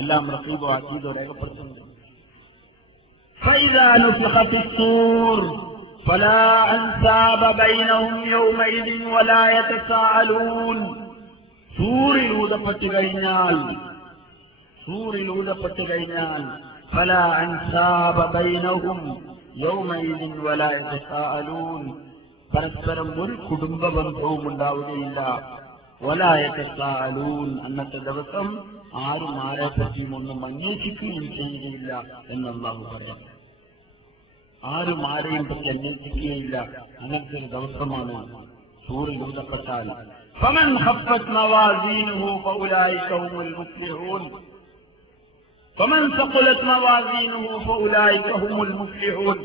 എല്ലാം റസൂബോ അതീതോ രേഖപ്പെടുത്തുന്നുണ്ട്. فإذا نفخ في الصور فلا أنساب بينهم يومئذ ولا يتساءلون. സൂറിലൂതപ്പെട്ട് കഴിഞ്ഞാൽ فلا أنساب بينهم يومئذ ولا يتساءلون. പരസ്പരം ഒരു കുടുംബ ബന്ധവും ഉണ്ടാവുകയില്ല. ولا يتساءلون. അന്നത്തെ ദിവസം ആരും ആരെ പറ്റിയും ഒന്നും അന്വേഷിക്കുകയും ചെയ്യുകയില്ല എന്ന് അല്ലാഹു പറയാം. ആരും ആരെയും പറ്റി അന്വേഷിക്കുകയില്ല. അങ്ങനത്തെ ഒരു ദിവസമാണ് സൂറിൽ ഊതപ്പെട്ടാൽ. فمن خفت موازينه فأولئك هم المفلحون. فمن ثقلت موازينه فأولئك هم المفلحون.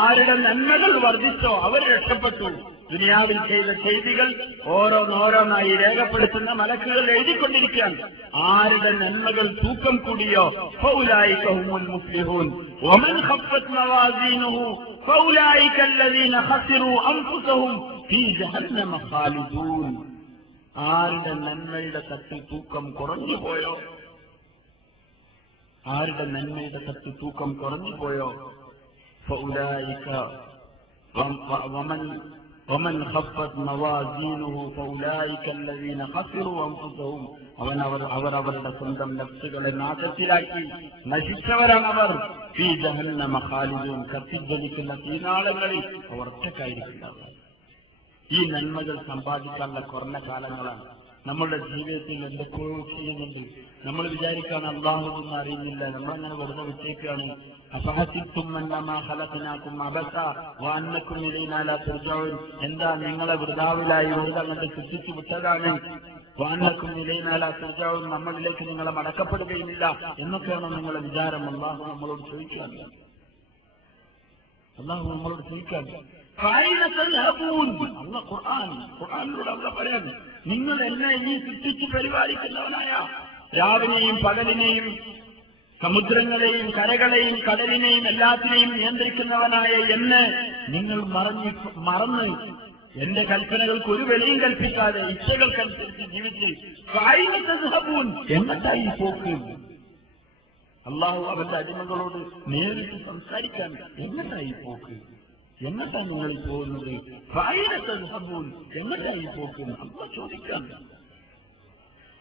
ആരുടെ നന്മകൾ വർദ്ധിച്ചോ അവർ രക്ഷപ്പെട്ടു. ദുനിയാവിൽ ചെയ്ത ചെയ്തികൾ ഓരോന്നോരോന്നായി രേഖപ്പെടുത്തുന്ന മലക്കുകൾ എഴുതിക്കൊണ്ടിരിക്കുകയാണ്. ആരുടെ നന്മകൾ തൂക്കം കൂടിയോ ഫൗലായിക ഹുമുൽ മുഫ്ലിഹൂൻ. വമൻ ഖഫ്ഫത് മവാസീനുഹു ഫൗലായിക അല്ലദീന ഖസിറൂ അൻഫുസഹും ഫീ ജഹന്നമ ഖാലിദൂൻ. ആരുടെ നന്മയുടെ തട്ടിൽ തൂക്കം കുറഞ്ഞുപോയോ, ആരുടെ നന്മയുടെ തട്ടിൽ തൂക്കം കുറഞ്ഞുപോയോ فأولئك ومن خفت موازينه فأولئك الذين خسروا أنفسهم. അവരുടെ സ്വന്തം നഫ്സുകളെ നാശത്തിലാക്കി നശിച്ചവരാണ് അവർ. ഫീ ജഹന്നമ ഖാലിദൂൻ. കത്തിജ്വലിക്കുന്ന തീനാളങ്ങളിൽ അവർ ഒറ്റക്കായിരിക്കില്ല. ഈ നന്മകൾ സമ്പാദിക്കാനുള്ള കുറഞ്ഞ കാലങ്ങളാണ്. നമ്മളുടെ ജീവിതത്തിൽ എന്തൊക്കെയോ ചെയ്യുന്നുണ്ട്. നമ്മൾ വിചാരിക്കാണ് അല്ലാഹുവൊന്നും അറിയുന്നില്ല, നമ്മളങ്ങനെ വെറുതെ വിട്ടേക്കാണ്. എന്താ നിങ്ങളെ വൃതാവിലായി വെറുതെ അങ്ങോട്ട് സൃഷ്ടിച്ചു വിട്ടതാണ്. വാന്നക്കും നിലയിനാലാ തുർജാവും, നമ്മളിലേക്ക് നിങ്ങളെ മടക്കപ്പെടുകയുമില്ല എന്നൊക്കെയാണോ നിങ്ങളുടെ വിചാരം? അല്ലാഹു നമ്മളോട് ചോദിക്കാൻ ഖുർആനിലൂടെ അല്ലാഹു പറയാൻ, നിങ്ങൾ എന്നെ ഈ സൃഷ്ടിച്ച് പരിപാലിക്കുന്നവനായ, രാവിനെയും പകലിനെയും സമുദ്രങ്ങളെയും കരകളെയും കടലിനെയും എല്ലാത്തിനെയും നിയന്ത്രിക്കുന്നവനായ എന്നെ നിങ്ങൾ മറന്ന് എന്റെ കൽപ്പനകൾക്ക് ഒരു വിലയും കൽപ്പിക്കാതെ ഇച്ഛകൾക്കനുസരിച്ച് ജീവിച്ച് എങ്ങട്ടായി പോക്ക്? അള്ളാഹു അവന്റെ അടിമകളോട് നേരിട്ട് സംസാരിക്കാൻ എങ്ങട്ടായി പോക്ക്? എങ്ങട്ടാ നിങ്ങൾ പോകുന്നത്? എങ്ങട്ടായി പോക്ക്? അള്ളാഹ് ചോദിക്കാൻ,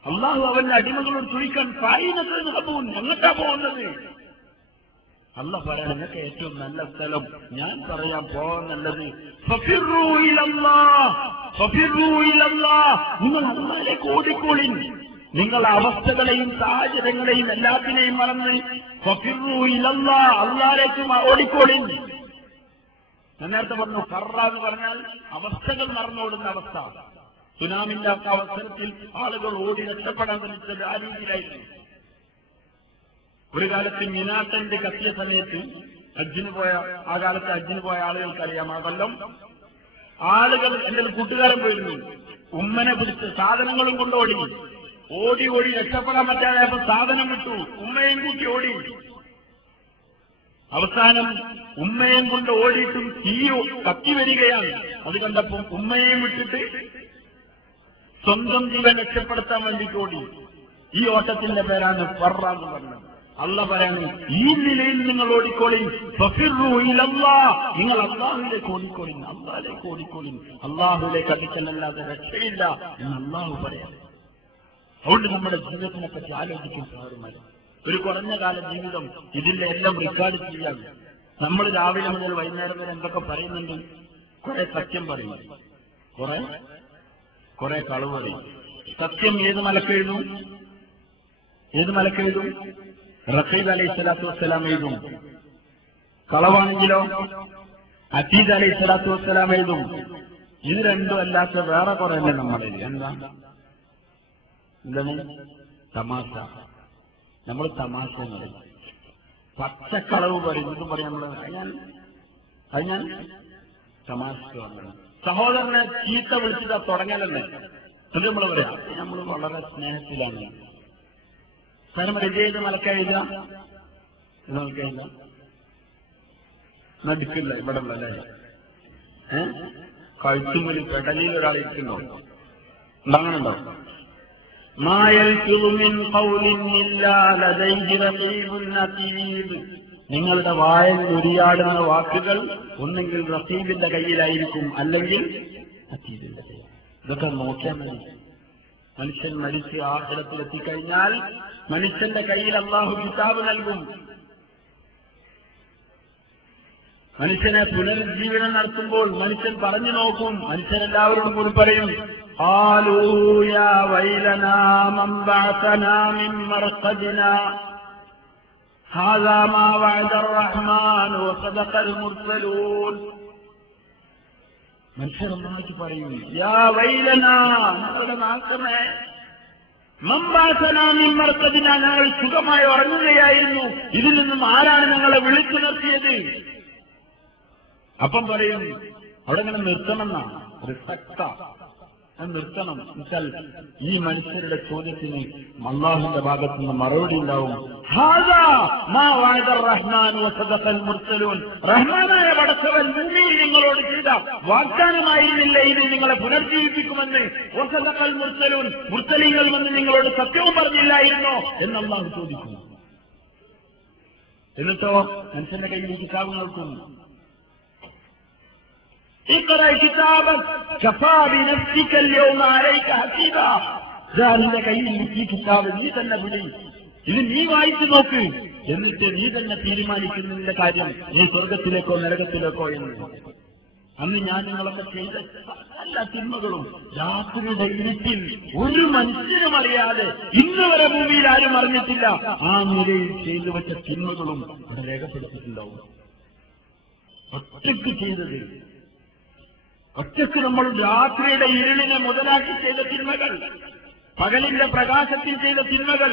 അള്ളാഹു അവന്റെ അടിമകളോട് ചോദിക്കാൻ എങ്ങട്ടാ പോകുന്നത്? അല്ലാഹു പറയാൻ, നിങ്ങൾക്ക് ഏറ്റവും നല്ല സ്ഥലം ഞാൻ പറയാൻ പോകാൻ നല്ലത് നിങ്ങൾ അല്ലാഹുവിലേക്ക് ഓടിക്കോളിൻ. നിങ്ങൾ അവസ്ഥകളെയും സാഹചര്യങ്ങളെയും എല്ലാത്തിനെയും മറന്ന് അല്ലാഹുവിലേക്ക് ഓടിക്കോളിൻ. ഞാൻ നേരത്തെ പറഞ്ഞു, ഫറ എന്ന് പറഞ്ഞാൽ അവസ്ഥകൾ മറന്നോടുന്ന അവസ്ഥ. സുനാമില്ലാത്ത അവസരത്തിൽ ആളുകൾ ഓടി രക്ഷപ്പെടാൻ ശ്രമിച്ചത് ആ രീതിയിലായിരുന്നു. ഒരു കാലത്ത് മിനാട്ടന്റെ കത്തിയ സമയത്ത് ആ കാലത്ത് ഹജ്ജിന് പോയ ആളുകൾക്കറിയാം. ആ കൊല്ലം ആളുകൾ, എന്റെ ഒരു കൂട്ടുകാരൻ പോയിരുന്നു, ഉമ്മനെ പിടിച്ച് സാധനങ്ങളും കൊണ്ട് ഓടി രക്ഷപ്പെടാൻ പറ്റാതെ അപ്പൊ സാധനം വിട്ടു, ഉമ്മയും കൂട്ടി ഓടി. അവസാനം ഉമ്മയും കൊണ്ട് ഓടിയിട്ടും തീ കത്തി വരികയാണ്. അത് കണ്ടപ്പോൾ ഉമ്മയെയും വിട്ടിട്ട് സ്വന്തം ജീവൻ രക്ഷപ്പെടുത്താൻ വേണ്ടിയിട്ട് ഓടി. ഈ ഓട്ടത്തിന്റെ പേരാണ് ഫറ എന്ന് പറഞ്ഞത്. അല്ലാഹു പറയാണ്, ഈ നിലയിൽ നിങ്ങൾ ഓടിക്കോളിൻ, നിങ്ങൾ അല്ലാഹുവിലേക്ക് ഓടിക്കോളിൻ, അല്ലാഹുവിലേക്ക് ഓടിക്കോളിൻ, അല്ലാഹുവിലേക്ക് അടുക്കലല്ലാതെ രക്ഷയില്ല എന്ന് അല്ലാഹു പറയാം. അതുകൊണ്ട് നമ്മുടെ ജീവിതത്തിനെ പറ്റി ആലോചിക്കും സഹോദരന്മാരെ. ഒരു കുറഞ്ഞ കാല ജീവിതം ഇതിന്റെ എല്ലാം റെക്കോർഡ് ചെയ്യാൻ നമ്മൾ രാവിലെ മുതൽ വൈകുന്നേരം വരെ എന്തൊക്കെ പറയുന്നുണ്ട്. കുറെ സത്യം പറയും, കുറെ കളവ് പറയും. സത്യം ഏത് മലക്കെഴുതും? റഖീബ് അലൈഹി സ്വലാത്തു വസ്സലാം എഴുതും. കളവാണെങ്കിലോ അസീദ് അലൈഹി സ്വലാത്തു വസ്സലാം എഴുതും. ഇത് രണ്ടും അല്ലാത്ത വേറെ കുറെ അല്ലേ നമ്മളിൽ? എന്താണ് തമാശ. നമ്മൾ തമാശ പറയും, പച്ചക്കളവ് പറയും. ഇതും പറയാം നമ്മൾ. അത് ഞാൻ തമാശ പറഞ്ഞു. സഹോദരനെ ചീത്ത വിളിച്ചിട്ട് തുടങ്ങലല്ലേ അത് നമ്മൾ പറയാം. നമ്മൾ വളരെ സ്നേഹത്തിലാണ്. കാരണം രജയത് മലക്കഴില്ല നടുക്കില്ല, ഇവിടെ ഉള്ളല്ലേ. കഴുത്തുമൊരു പെടലിയിൽ ഒരാൾ ഇരിക്കുന്നുണ്ടോ? ഉണ്ടാകണുണ്ടോ? മാ യൽഫിദു മിൻ ഖൗലിൻ ഇല്ലാ ലദൈഹി റഖീബുൻ അതീദ്. നിങ്ങളുടെ വായിൽ ഉരിയാടുന്ന വാക്കുകൾ ഒന്നെങ്കിൽ റഖീബിന്റെ കയ്യിലായിരിക്കും, അല്ലെങ്കിൽ അതീദിന്റെ കയ്യിൽ. ഇതൊക്കെ നോക്കിയാൽ മതി. മനുഷ്യൻ മരിച്ച് ആഖിറത്തിലെത്തിക്കഴിഞ്ഞാൽ മനുഷ്യന്റെ കയ്യിൽ അല്ലാഹു കിതാബ് നൽകും. മനുഷ്യനെ പുനരുജ്ജീവനം നടത്തുമ്പോൾ മനുഷ്യൻ പറഞ്ഞു നോക്കും. മനുഷ്യരെല്ലാവരോടും കൂടി പറയും, ഖാലൂ യാ വൈലനാ മൻ ബഅസനാ മിൻ മർഖദിനാ ഹാദാ മാ വഅദ റഹ്മാൻ വസദഖൽ മുർസലൂൻ. മനുഷ്യർ ഒന്നാക്കി പറയും, യാ വൈലനാ, ഞങ്ങളുടെ നാശമേ, മൻ ബഅസനാ മിൻ മർഖദിനാ, ഞങ്ങൾ സുഖമായി ഉറങ്ങുകയായിരുന്നു, ഇതിൽ നിന്നും ആരാണ് ഞങ്ങളെ വിളിച്ചു നിർത്തിയത്? അപ്പം പറയും, അവിടെ ഇങ്ങനെ നിർത്തണമെന്നാണ് ഒരു സക്ത, നിർത്തണം. എന്നുവെച്ചാൽ ഈ മനുഷ്യരുടെ ചോദ്യത്തിന് അല്ലാഹുവിന്റെ ഭാഗത്തു നിന്ന് മറുപടി ഉണ്ടാവും. ഹാദാ മാ വഅദ റഹ്മാൻ വസദഖൽ മുർസലൂൻ. റഹ്മാനായ പടച്ചവൻ ഭൂമിയിൽ നിങ്ങളോട് ചെയ്ത വാഗ്ദാനമായിരുന്നില്ല ഇത് നിങ്ങളെ പുനർജീവിപ്പിക്കുമെന്ന്. വസദഖൽ മുർസലൂൻ, മുർസലീങ്ങൾ വന്ന് നിങ്ങളോട് സത്യവും പറഞ്ഞില്ലായിരുന്നോ എന്ന് അല്ലാഹു ചോദിക്കുന്നു. എന്നിട്ടോ മനുഷ്യന്റെ കയ്യിൽ കിതാബ് നോക്കുന്നു. اقرأ كتابك كفى بنفسك اليوم عليك حسيبا. നിന്റെ കയ്യിൽ ഈ കിതാബ് നീ തന്നെ പിടി, ഇത് നീ വായിച്ചു നോക്ക്, എന്നിട്ട് നീ തന്നെ തീരുമാനിക്കുന്നതിന്റെ കാര്യം, നീ സ്വർഗത്തിലേക്കോ നരകത്തിലേക്കോ എന്ന്. അന്ന് ഞാൻ നിങ്ങളൊക്കെ ചെയ്ത എല്ലാ തിന്മകളും രാത്രിയുടെ ഇരുട്ടിൽ ഒരു മനുഷ്യനും അറിയാതെ ഇന്ന് വരെ ഭൂമിയിൽ ആരും അറിഞ്ഞിട്ടില്ല. ആ നിലയിൽ ചെയ്തു വെച്ച തിന്മകളും ഇവിടെ രേഖപ്പെടുത്തിയിട്ടുണ്ടാവും. ഒറ്റയ്ക്ക് ചെയ്തത്, ഒറ്റയ്ക്ക് നമ്മൾ രാത്രിയുടെ ഇരുളിനെ മുതലാക്കി ചെയ്ത തിന്മകൾ, പകലിന്റെ പ്രകാശത്തിൽ ചെയ്ത തിന്മകൾ,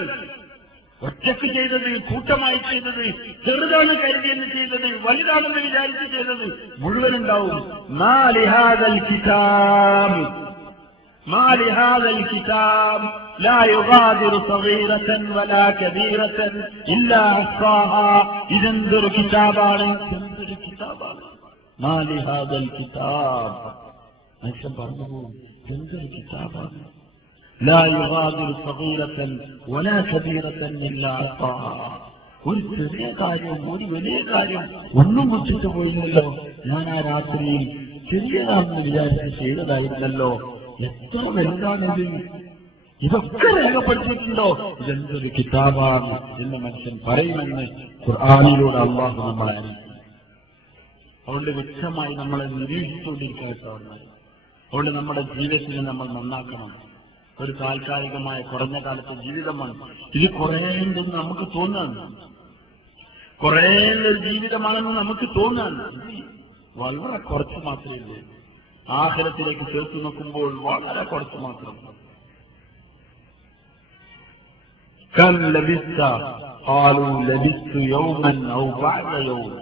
ഒറ്റയ്ക്ക് ചെയ്തത്, കൂട്ടമായി ചെയ്തത്, ചെറുതാണ് കരുതിയെന്ന് ചെയ്തത്, വലുതാണെന്ന് വിചാരിച്ച് ചെയ്തത് മുഴുവനുണ്ടാവും. മാ ലിഹാദൽ കിതാബ് ലാ യുഗാദിറു സഗീറതൻ വലാ കബീറതൻ ഇല്ലാ അഹ്സാഹാ. ഇതെന്തൊരു കിതാബാണ്, എന്തൊരു കിതാബാണ്. മാ ലിഹാദൽ കിതാബ്, മനുഷ്യൻ പറഞ്ഞു പോകും, എന്തൊരു കിതാബാണ്. ലാ യുഗാദിറു സഗീറതൻ വലാ കബീറതൻ ഇല്ലാ അഹ്സാഹാ. ഒരു ചെറിയ കാര്യം, ഒരു വലിയ കാര്യം ഒന്നും വിട്ടിട്ട് പോയില്ലല്ലോ. ഞാൻ ആ രാത്രിയിൽ ചെറിയതാണെന്ന് വിചാരിച്ച് ചെയ്തതായിരുന്നല്ലോ, എത്ര വലുതാണിത്, ഇതൊക്കെ രേഖപ്പെടുത്തിയിട്ടുണ്ടോ, ഇതെന്തൊരു കിതാബാണ് എന്ന് മനുഷ്യൻ പറയുമെന്ന് ഖുർആനിലൂടെ അല്ലാഹു നമ്മളെ അറിയിച്ചു. അതുകൊണ്ട് വ്യക്തമായി നമ്മളെ നിരീക്ഷിച്ചുകൊണ്ടിരിക്കാത്തവണ്ണം, അതുകൊണ്ട് നമ്മുടെ ജീവിതത്തിനെ നമ്മൾ നന്നാക്കണം. ഒരു താൽക്കാലികമായ കുറഞ്ഞ കാലത്തെ ജീവിതമാണ് ഇത്. കുറേ ഉണ്ടെന്ന് നമുക്ക് തോന്നാണ്, കുറേ ഒരു ജീവിതമാണെന്ന് നമുക്ക് തോന്നാണ്. വളരെ കുറച്ച് മാത്രമേ ഉള്ളൂ. ആഖിറത്തിലേക്ക് ചേർത്ത് നോക്കുമ്പോൾ വളരെ കുറച്ച് മാത്രം. കം ലബിസ്ത ഖാലൂ ലബിസ്തു യൗമൻ ഔ ബഅദ യൗം.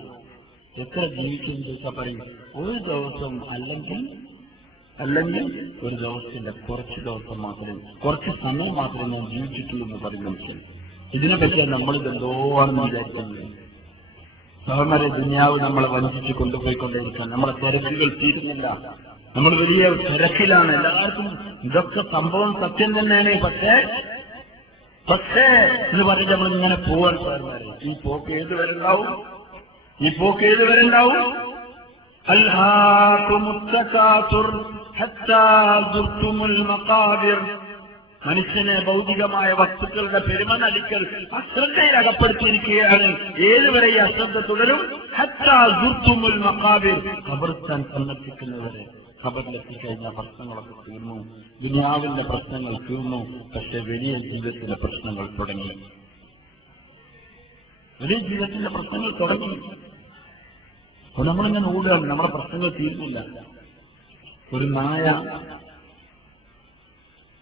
എത്ര ജീവിക്കുന്നത് പറയും, ഒരു ദിവസം അല്ലെങ്കിൽ ഒരു ദിവസത്തിന്റെ കുറച്ച് ദിവസം മാത്രമേ, കുറച്ച് സമയം മാത്രമേ ഞാൻ ജീവിച്ചിട്ടുള്ളൂ എന്ന് പറയും മനുഷ്യൻ. ഇതിനെപ്പറ്റിയാണ് നമ്മൾ എന്തോവാണെന്ന് വിചാരിക്കുന്നത്. സഹോദരന്മാരെ, ദുനിയാവ് നമ്മളെ വഞ്ചിച്ച് കൊണ്ടുപോയിക്കൊണ്ടേയിരിക്കാൻ, നമ്മളെ തിരക്കുകൾ തീരുന്നില്ല. നമ്മൾ വലിയ തിരക്കിലാണ്. എല്ലാവർക്കും ഇതൊക്കെ സംഭവം സത്യം തന്നെയാണ്. പക്ഷേ എന്ന് പറഞ്ഞിട്ട് നമ്മൾ ഇങ്ങനെ പോവാൻ സഹോദരന്മാരെ, ഈ പോക്ക് ഏതുവരെ ഉണ്ടാവും? മനുഷ്യനെ ഭൗതികമായ വസ്തുക്കളുടെ പെരുമ നടിക്കൽ അശ്രദ്ധയിൽ അകപ്പെടുത്തിയിരിക്കുകയാണ്. ഏതുവരെ ഈ അശ്രദ്ധ തുടരും? ഹത്താ സുർത്തുമുൽ മഖാബിർ, ഖബർസ്ഥാൻ സന്ദർശിക്കുന്നവരെ. ഖബറിലെത്തിക്കഴിഞ്ഞ പ്രശ്നങ്ങളൊക്കെ തീർന്നു, ദുനിയാവിന്റെ പ്രശ്നങ്ങൾ തീർന്നു. പക്ഷെ വലിയ ജീവിതത്തിന്റെ പ്രശ്നങ്ങൾ തുടങ്ങി. അപ്പോൾ നമ്മളിങ്ങനെ ഓടുകയാണ്, നമ്മുടെ പ്രശ്നങ്ങൾ തീരുന്നില്ല. ഒരു നായ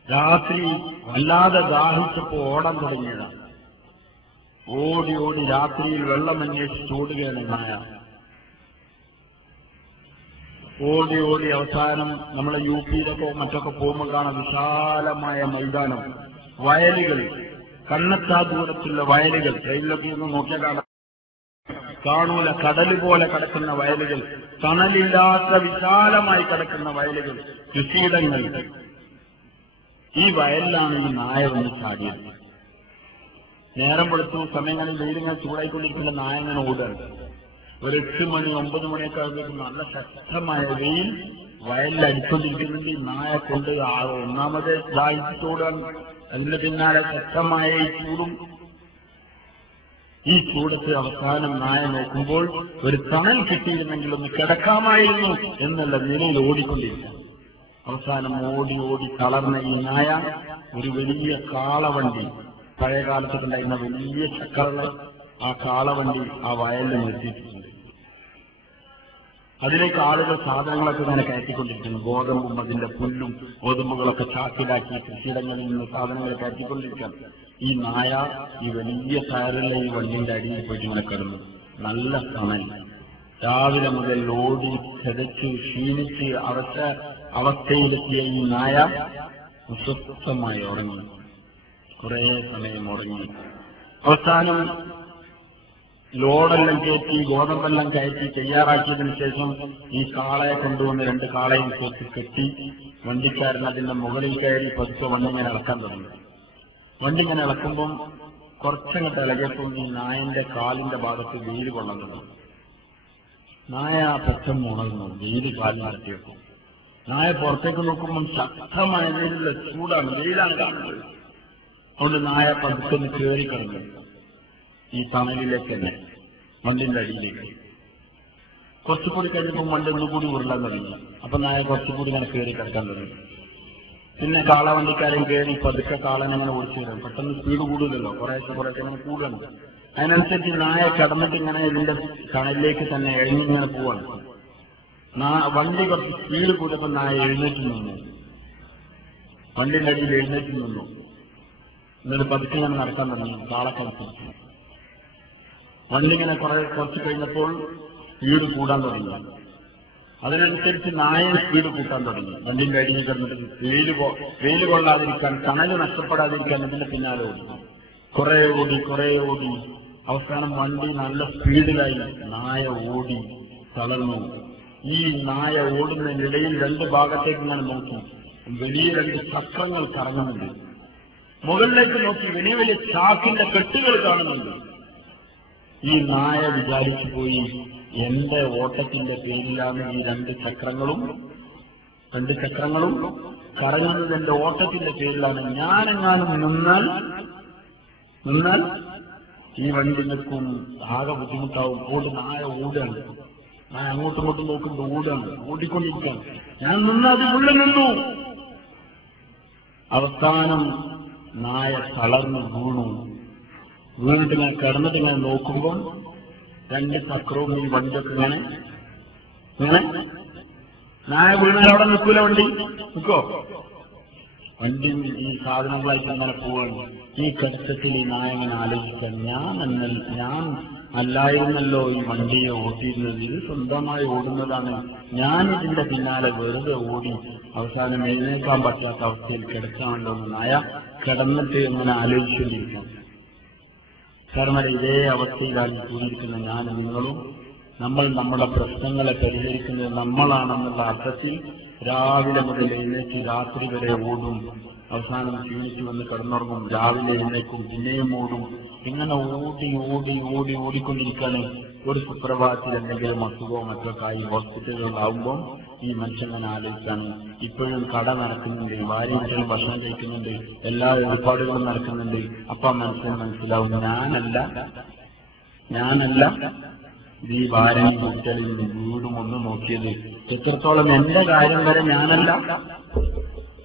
രാത്രി വല്ലാതെ ദാഹിച്ചപ്പോ ഓടാൻ തുടങ്ങിയതാണ്. ഓടി ഓടി രാത്രിയിൽ വെള്ളം അന്വേഷിച്ച് ഓടുകയാണ് നായ. ഓടി ഓടി അവസാനം നമ്മളെ യുപിയിലൊക്കെ മറ്റൊക്കെ പോകുമ്പോൾ കാണാൻ വിശാലമായ മൈതാനം, വയലുകൾ, കണ്ണെത്താ ദൂരത്തുള്ള വയലുകൾ. ട്രെയിനിലൊക്കെ ഒന്ന് നോക്കിയാൽ കാണൂല, കടല് പോലെ കിടക്കുന്ന വയലുകൾ, തണലില്ലാത്ത വിശാലമായി കിടക്കുന്ന വയലുകൾ, കൃഷിയിടങ്ങൾ. ഈ വയലിലാണ് ഈ നായ വന്ന് ചാടിയത്. നേരം വെളുത്തു, സമയങ്ങളിൽ വെയിലിങ്ങനെ ചൂടായിക്കൊണ്ടിരിക്കുന്ന നായ ഇങ്ങനെ ഓടുകയാണ്. ഒരു 8 മണി 9 മണിയൊക്കെ ആകുമ്പോഴേക്കും നല്ല ശക്തമായ വെയിൽ വയലിൽ അടിക്കൊണ്ടിരിക്കുന്നുണ്ട്. ഈ നായ കൊണ്ട് ഒന്നാമത് ദാഹിച്ചോടാണ്. അതിന്റെ പിന്നാലെ ശക്തമായ ഈ ചൂടും. ഈ ചൂടത്ത് അവസാനം നായ നോക്കുമ്പോൾ ഒരു തണൽ കിട്ടിയിരുന്നെങ്കിൽ ഒന്ന് കിടക്കാമായിരുന്നു എന്നുള്ള നിലയിൽ ഓടിക്കൊണ്ടിരിക്കുന്നു. അവസാനം ഓടി ഓടി തളർന്ന ഈ നായ ഒരു വലിയ കാളവണ്ടി, പഴയ കാലത്തൊക്കെ ഉണ്ടായിരുന്ന വലിയ ചക്രങ്ങൾ, ആ കാളവണ്ടി ആ വയലിൽ നിർത്തിയിട്ടുണ്ട്. അതിലേക്ക് ആളുകൾ സാധനങ്ങളൊക്കെ ഇങ്ങനെ കയറ്റിക്കൊണ്ടിരിക്കുന്നു. ഗോതമ്പും അതിന്റെ പുല്ലും ഗോതമ്പുകളൊക്കെ ചാക്കിലാക്കി കൃഷിയിടങ്ങളിൽ നിന്ന് സാധനങ്ങൾ കയറ്റിക്കൊണ്ടിരിക്കാം. ഈ നായ ഈ വലിയ ടയറിലെ ഈ വണ്ടിന്റെ അടിയിൽ പോയിട്ട് ഇങ്ങനെ കിടന്നു. നല്ല തണൽ. രാവിലെ മുതൽ ഓടി ചതച്ച് ക്ഷീണിച്ച് അവസ്ഥയിലെത്തിയ ഈ നായ സ്വസ്ഥമായി ഉറങ്ങി. കുറെ സമയം ഉറങ്ങി. അവസാനം ലോഡെല്ലാം കയറ്റി ഗോതമ്പെല്ലാം കയറ്റി തയ്യാറാക്കിയതിനു ശേഷം ഈ കാളയെ കൊണ്ടുവന്ന് 2 കാളയും ചേർത്ത് കെട്ടി വണ്ടിക്കാരൻ അതിന്റെ മുകളിൽ കയറി പതുക്കെ വണ്ടി ഇങ്ങനെ ഇളക്കാൻ തുടങ്ങി. വണ്ടി ഇങ്ങനെ ഇളക്കുമ്പം കുറച്ചങ്ങോട്ട് ഇളകിയപ്പോൾ ഈ നായന്റെ കാലിന്റെ ഭാഗത്ത് വെയിൽ കൊള്ളാൻ തുടങ്ങി. നായ പെട്ടെന്ന് ഉണർന്നു. വെയിൽ കാലിൽ നടത്തിയപ്പോൾ നായ പുറത്തേക്ക് നോക്കുമ്പം ശക്തമായ വെയിലുള്ള ചൂടാണ്, വെയിലാണ് കാണുന്നത്. അതുകൊണ്ട് നായ പതുക്കെ കയറി കിടന്നു ഈ തണലിലേക്ക് തന്നെ, വണ്ടിന്റെ അടിയിലേക്ക്. കുറച്ചുകൂടി കഴിഞ്ഞപ്പോൾ വണ്ടി ഒന്നുകൂടി ഉരുളാൻ തുടങ്ങി. അപ്പൊ നായ കുറച്ചുകൂടി ഇങ്ങനെ കയറി കിടക്കാൻ തുടങ്ങി. പിന്നെ കാളവണ്ടിക്കാരൻ കയറി പതുക്കെ കാളനെങ്ങനെ ഓടിച്ചു തരും. പെട്ടെന്ന് സ്പീഡ് കൂടുതലല്ലോ, കുറേശ്ശെ ഇങ്ങനെ കൂടുകയാണ്. അതിനനുസരിച്ച് നായ കടന്നിട്ട് ഇങ്ങനെ ഇതിന്റെ തണലിലേക്ക് തന്നെ എഴുന്നിങ്ങനെ പോവാണ്. വണ്ടി കുറച്ച് സ്പീഡ് കൂടിയപ്പോൾ നായ എഴുന്നേറ്റ് നിന്നു. വണ്ടിന്റെ അടിയിൽ എഴുന്നേറ്റ് നിന്നു. എന്നിട്ട് പതുക്കെ ഇങ്ങനെ നടക്കാൻ തുടങ്ങി. കാളക്കനുസരിച്ച് വണ്ടി ഇങ്ങനെ കുറച്ച് കഴിഞ്ഞപ്പോൾ സ്പീഡ് കൂടാൻ തുടങ്ങി. അതിനനുസരിച്ച് നായ സ്പീഡ് കൂട്ടാൻ തുടങ്ങി. വണ്ടിന്റെ അടിയിൽ കിടന്നിട്ട് വെയിൽ കൊള്ളാതിരിക്കാൻ, തണല് നഷ്ടപ്പെടാതിരിക്കാൻ ഇതിന്റെ പിന്നാലെ ഓടി. കുറെ ഓടി അവസാനം വണ്ടി നല്ല സ്പീഡിലായി. നായ ഓടി തളർന്നു. ഈ നായ ഓടുന്നതിനിടയിൽ 2 ഭാഗത്തേക്ക് ഇങ്ങനെ നോക്കി. വലിയ 2 ചക്രങ്ങൾ കറങ്ങുന്നുണ്ട്. മുകളിലേക്ക് നോക്കി വലിയ വലിയ ചാക്കിന്റെ കെട്ടുകൾ കാണുന്നുണ്ട്. ഈ നായ വിചാരിച്ചു പോയി, എന്റെ ഓട്ടത്തിന്റെ പേരിലാണ് ഈ 2 ചക്രങ്ങളും കറങ്ങുന്നത്. എന്റെ ഓട്ടത്തിന്റെ പേരിലാണ്. ഞാനെങ്ങാനും നിന്നാൽ ഈ വണ്ടി നിൽക്കും, ആകെ ബുദ്ധിമുട്ടാവും. നായ ഓടുകയാണ്. നായ അങ്ങോട്ടും ഇങ്ങോട്ടും നോക്കുമ്പോൾ ഓടിക്കൊണ്ടിരിക്കുകയാണ്. ഞാൻ അത് ഉള്ളിൽ നിന്നു. അവസാനം നായ തളർന്നു വീണിട്ട് ഇങ്ങനെ കിടന്നിട്ട് ഇങ്ങനെ നോക്കുമ്പോൾ 2 ചക്രവും ഈ വണ്ടിയൊക്കെ ഇങ്ങനെ നായ വീണാൽ അവിടെ നിൽക്കൂല, വണ്ടി നിൽക്കോ? വണ്ടി ഈ സാധനങ്ങളായിട്ട് അങ്ങനെ പോവാണ്. ഈ കഷ്ടത്തിൽ ഈ നായ ഇങ്ങനെ ആലോചിക്കാൻ, ഞാൻ അല്ലായിരുന്നല്ലോ ഈ വണ്ടിയെ ഓട്ടിയിരുന്നത്, ഇത് സ്വന്തമായി ഓടുന്നതാണ്. ഞാൻ ഇതിന്റെ പിന്നാലെ വെറുതെ ഓടി അവസാനം എഴുന്നേക്കാൻ പറ്റാത്ത അവസ്ഥയിൽ കിടക്കാമല്ലോ എന്ന് നായ കിടന്നിട്ട് ഇങ്ങനെ ആലോചിച്ചുകൊണ്ടിരിക്കണം. കാരണം ഇതേ അവസ്ഥയിലാണ് കൂടിയിരിക്കുന്ന ഞാനും നിങ്ങളും. നമ്മൾ നമ്മുടെ പ്രശ്നങ്ങളെ പരിഹരിക്കുന്നത് നമ്മളാണെന്നുള്ള അർത്ഥത്തിൽ രാവിലെ മുതൽ എഴുന്നേറ്റ് രാത്രി വരെ ഓടും. അവസാനം ക്ഷീണിച്ചു വന്ന് കിടന്നുറങ്ങും. രാവിലെ എഴുന്നേക്കും, പിന്നെയും ഓടും. ഇങ്ങനെ ഓടിക്കൊണ്ടിരിക്കുകയാണ്. ഒരു സുപ്രഭാതത്തിൽ എന്തെങ്കിലും അസുഖമോ മറ്റൊക്കെ ആയി ഹോസ്പിറ്റലുകളിലാവുമ്പോൾ ഈ മനുഷ്യങ്ങനെ ആലോചിച്ചാണ്. ഇപ്പോഴും കട നടക്കുന്നുണ്ട്, ഭാര്യ കുട്ടികൾ ഭക്ഷണം കഴിക്കുന്നുണ്ട്, എല്ലാ ഏർപ്പാടുകളും നടക്കുന്നുണ്ട്. അപ്പം മനസ്സിലാവും, ഞാനല്ല ഈ ഭാര്യ കുട്ടികളിൽ വീടും ഒന്ന് നോക്കിയത്. എത്രത്തോളം എന്റെ കാര്യം വരെ ഞാനല്ല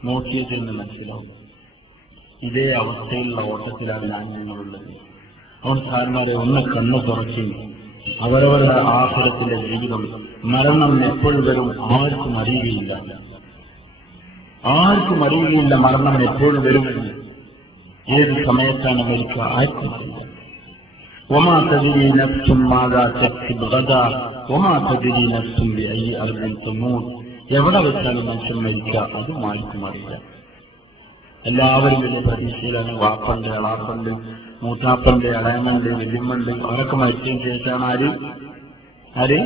നോക്കിയത് എന്ന് മനസ്സിലാവും. ഇതേ അവസ്ഥയിലുള്ള ഓട്ടത്തിലാണ് നിങ്ങളുള്ളത്. സാരന്മാരെ ഒന്ന് കണ്ണു തുറച്ച് അവരവരുടെ ആഹ്ലത്തിന്റെ ജീവിതം, മരണം എപ്പോഴും വരും ആർക്കും അറിയുകയില്ല. മരണം എപ്പോഴും വരുമെന്ന്. ഏത് സമയത്താണ് മരിക്കുക ആർക്കും അറിയില്ല. وما تدري نفس ماذا تكسب غدا وما تدري نفس بأي أرض تموت. എവിടെ വെച്ചാണ് മനുഷ്യൻ മരിക്കുക അതും ആർക്കും അറിയില്ല. എല്ലാവരും വലിയ പ്രതീക്ഷയിലാണ്. വാപ്പണ്ട്, എളാപ്പണ്ട്, മൂത്താപ്പണ്ട്, ഇളയമ്മണ്ട്, വല്യമ്മണ്ട്, അവരൊക്കെ മരിച്ചതിന് ശേഷമാണ് ആര്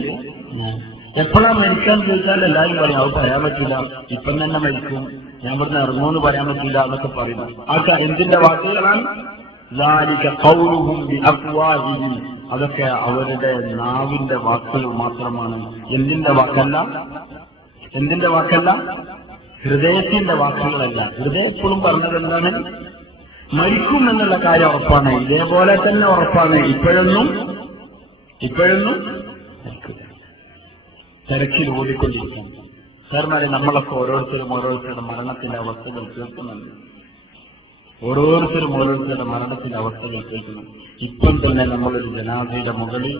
എപ്പോഴാണ് മരിക്കാൻ ചോദിച്ചാൽ എല്ലാവരും പറയും അത് പറയാൻ പറ്റില്ല, ഇപ്പം തന്നെ മരിക്കും, ഞാൻ ഇവിടുന്ന് ഇറങ്ങുമെന്ന് പറയാൻ പറ്റില്ല എന്നൊക്കെ പറയുന്നു. ആ എന്തിന്റെ വാക്കുകളാണ്? അതൊക്കെ അവരുടെ നാവിന്റെ വാക്കുകൾ മാത്രമാണ്. എന്തിന്റെ വാക്കല്ല, ഹൃദയത്തിന്റെ വാക്കുകളല്ല. ഹൃദയം എപ്പോഴും പറഞ്ഞത് എന്താണ്? മരിക്കും എന്നുള്ള കാര്യം ഉറപ്പാണ്. ഇതേപോലെ തന്നെ ഉറപ്പാണ്. ഇപ്പോഴൊന്നും തിരക്കിൽ ഓടിക്കൊണ്ടിരിക്കും. സാർമാരെ, നമ്മളൊക്കെ ഓരോരുത്തരുടെ മരണത്തിന്റെ അവസ്ഥകൾ കേൾക്കുന്നുണ്ട്. ഓരോരുത്തരുടെ മരണത്തിന്റെ അവസ്ഥകൾ കേൾക്കുന്നു. ഇപ്പം തന്നെ നമ്മളൊരു ജനാസയുടെ മുകളിൽ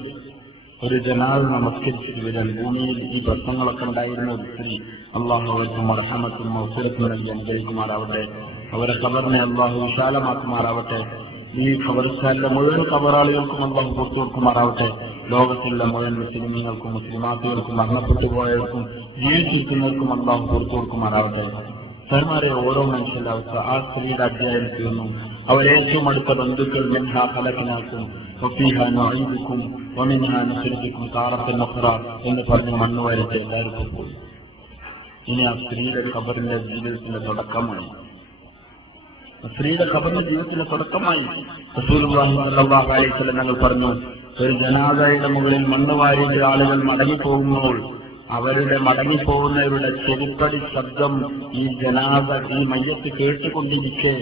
ഒരു ജനാസ നമസ്കരിച്ചിട്ട് വരാൻ ഭൂമിയിൽ ഈ പ്രശ്നങ്ങളൊക്കെ ഉണ്ടായിരുന്ന ഒരു സ്ത്രീ, അള്ളാഹു അവർക്ക് മർഹമത്തും മൗഫിറത്തും നൽകി അനുഗ്രഹിക്കുമാറാവട്ടെ. അവരെ ഖബറിനെ അള്ളാഹു വിശാലമാക്കുമാറാവട്ടെ. ഈ ഖബർസ്ഥാനിലെ മുഴുവൻ ഖബറാളികൾക്കും അള്ളാഹു പുറത്തു കൊടുക്കുമാറാവട്ടെ. ലോകത്തിലുള്ള മുഴുവൻ മുസ്ലിമീങ്ങൾക്കും മുസ്ലിമാത്തുകൾക്കും മരണപ്പെട്ടു പോയവർക്കും ജീവിച്ചിരിക്കുന്നവർക്കും അള്ളാഹു പുറത്തു കൊടുക്കുമാറാവട്ടെ. സാർമാരെ, ഓരോ മനുഷ്യന്റെ അവസ്ഥ ആ സ്ത്രീയുടെ അധ്യായം തീർന്നു. അവരേറ്റവും അടുത്ത ബന്ധുക്കൾ മിൻഹാ ഖലഖനാകും വഫീഹാ നുഈദുകും വമിൻഹാ നുഖ്രിജുകും താറത്തൻ ഉഖ്റ എന്ന് പറഞ്ഞ് മണ്ണ് വാരിച്ച് എല്ലാവർക്കും പോയി. ഇനി ആ സ്ത്രീയുടെ ഖബറിന്റെ ജീവിതത്തിന്റെ തുടക്കമായി. റസൂലുള്ളാഹി സ്വല്ലല്ലാഹു അലൈഹി വസല്ലം ഞങ്ങൾ പറഞ്ഞു, ഒരു ജനാസയുടെ മുകളിൽ മണ്ണ് വാരിയിട്ട് ആളുകൾ മടങ്ങിപ്പോകുമ്പോൾ അവരുടെ മടങ്ങിപ്പോകുന്നവരുടെ ചെരുപ്പടി ശബ്ദം ഈ മയ്യത്ത് കേട്ടുകൊണ്ടിരിക്കെ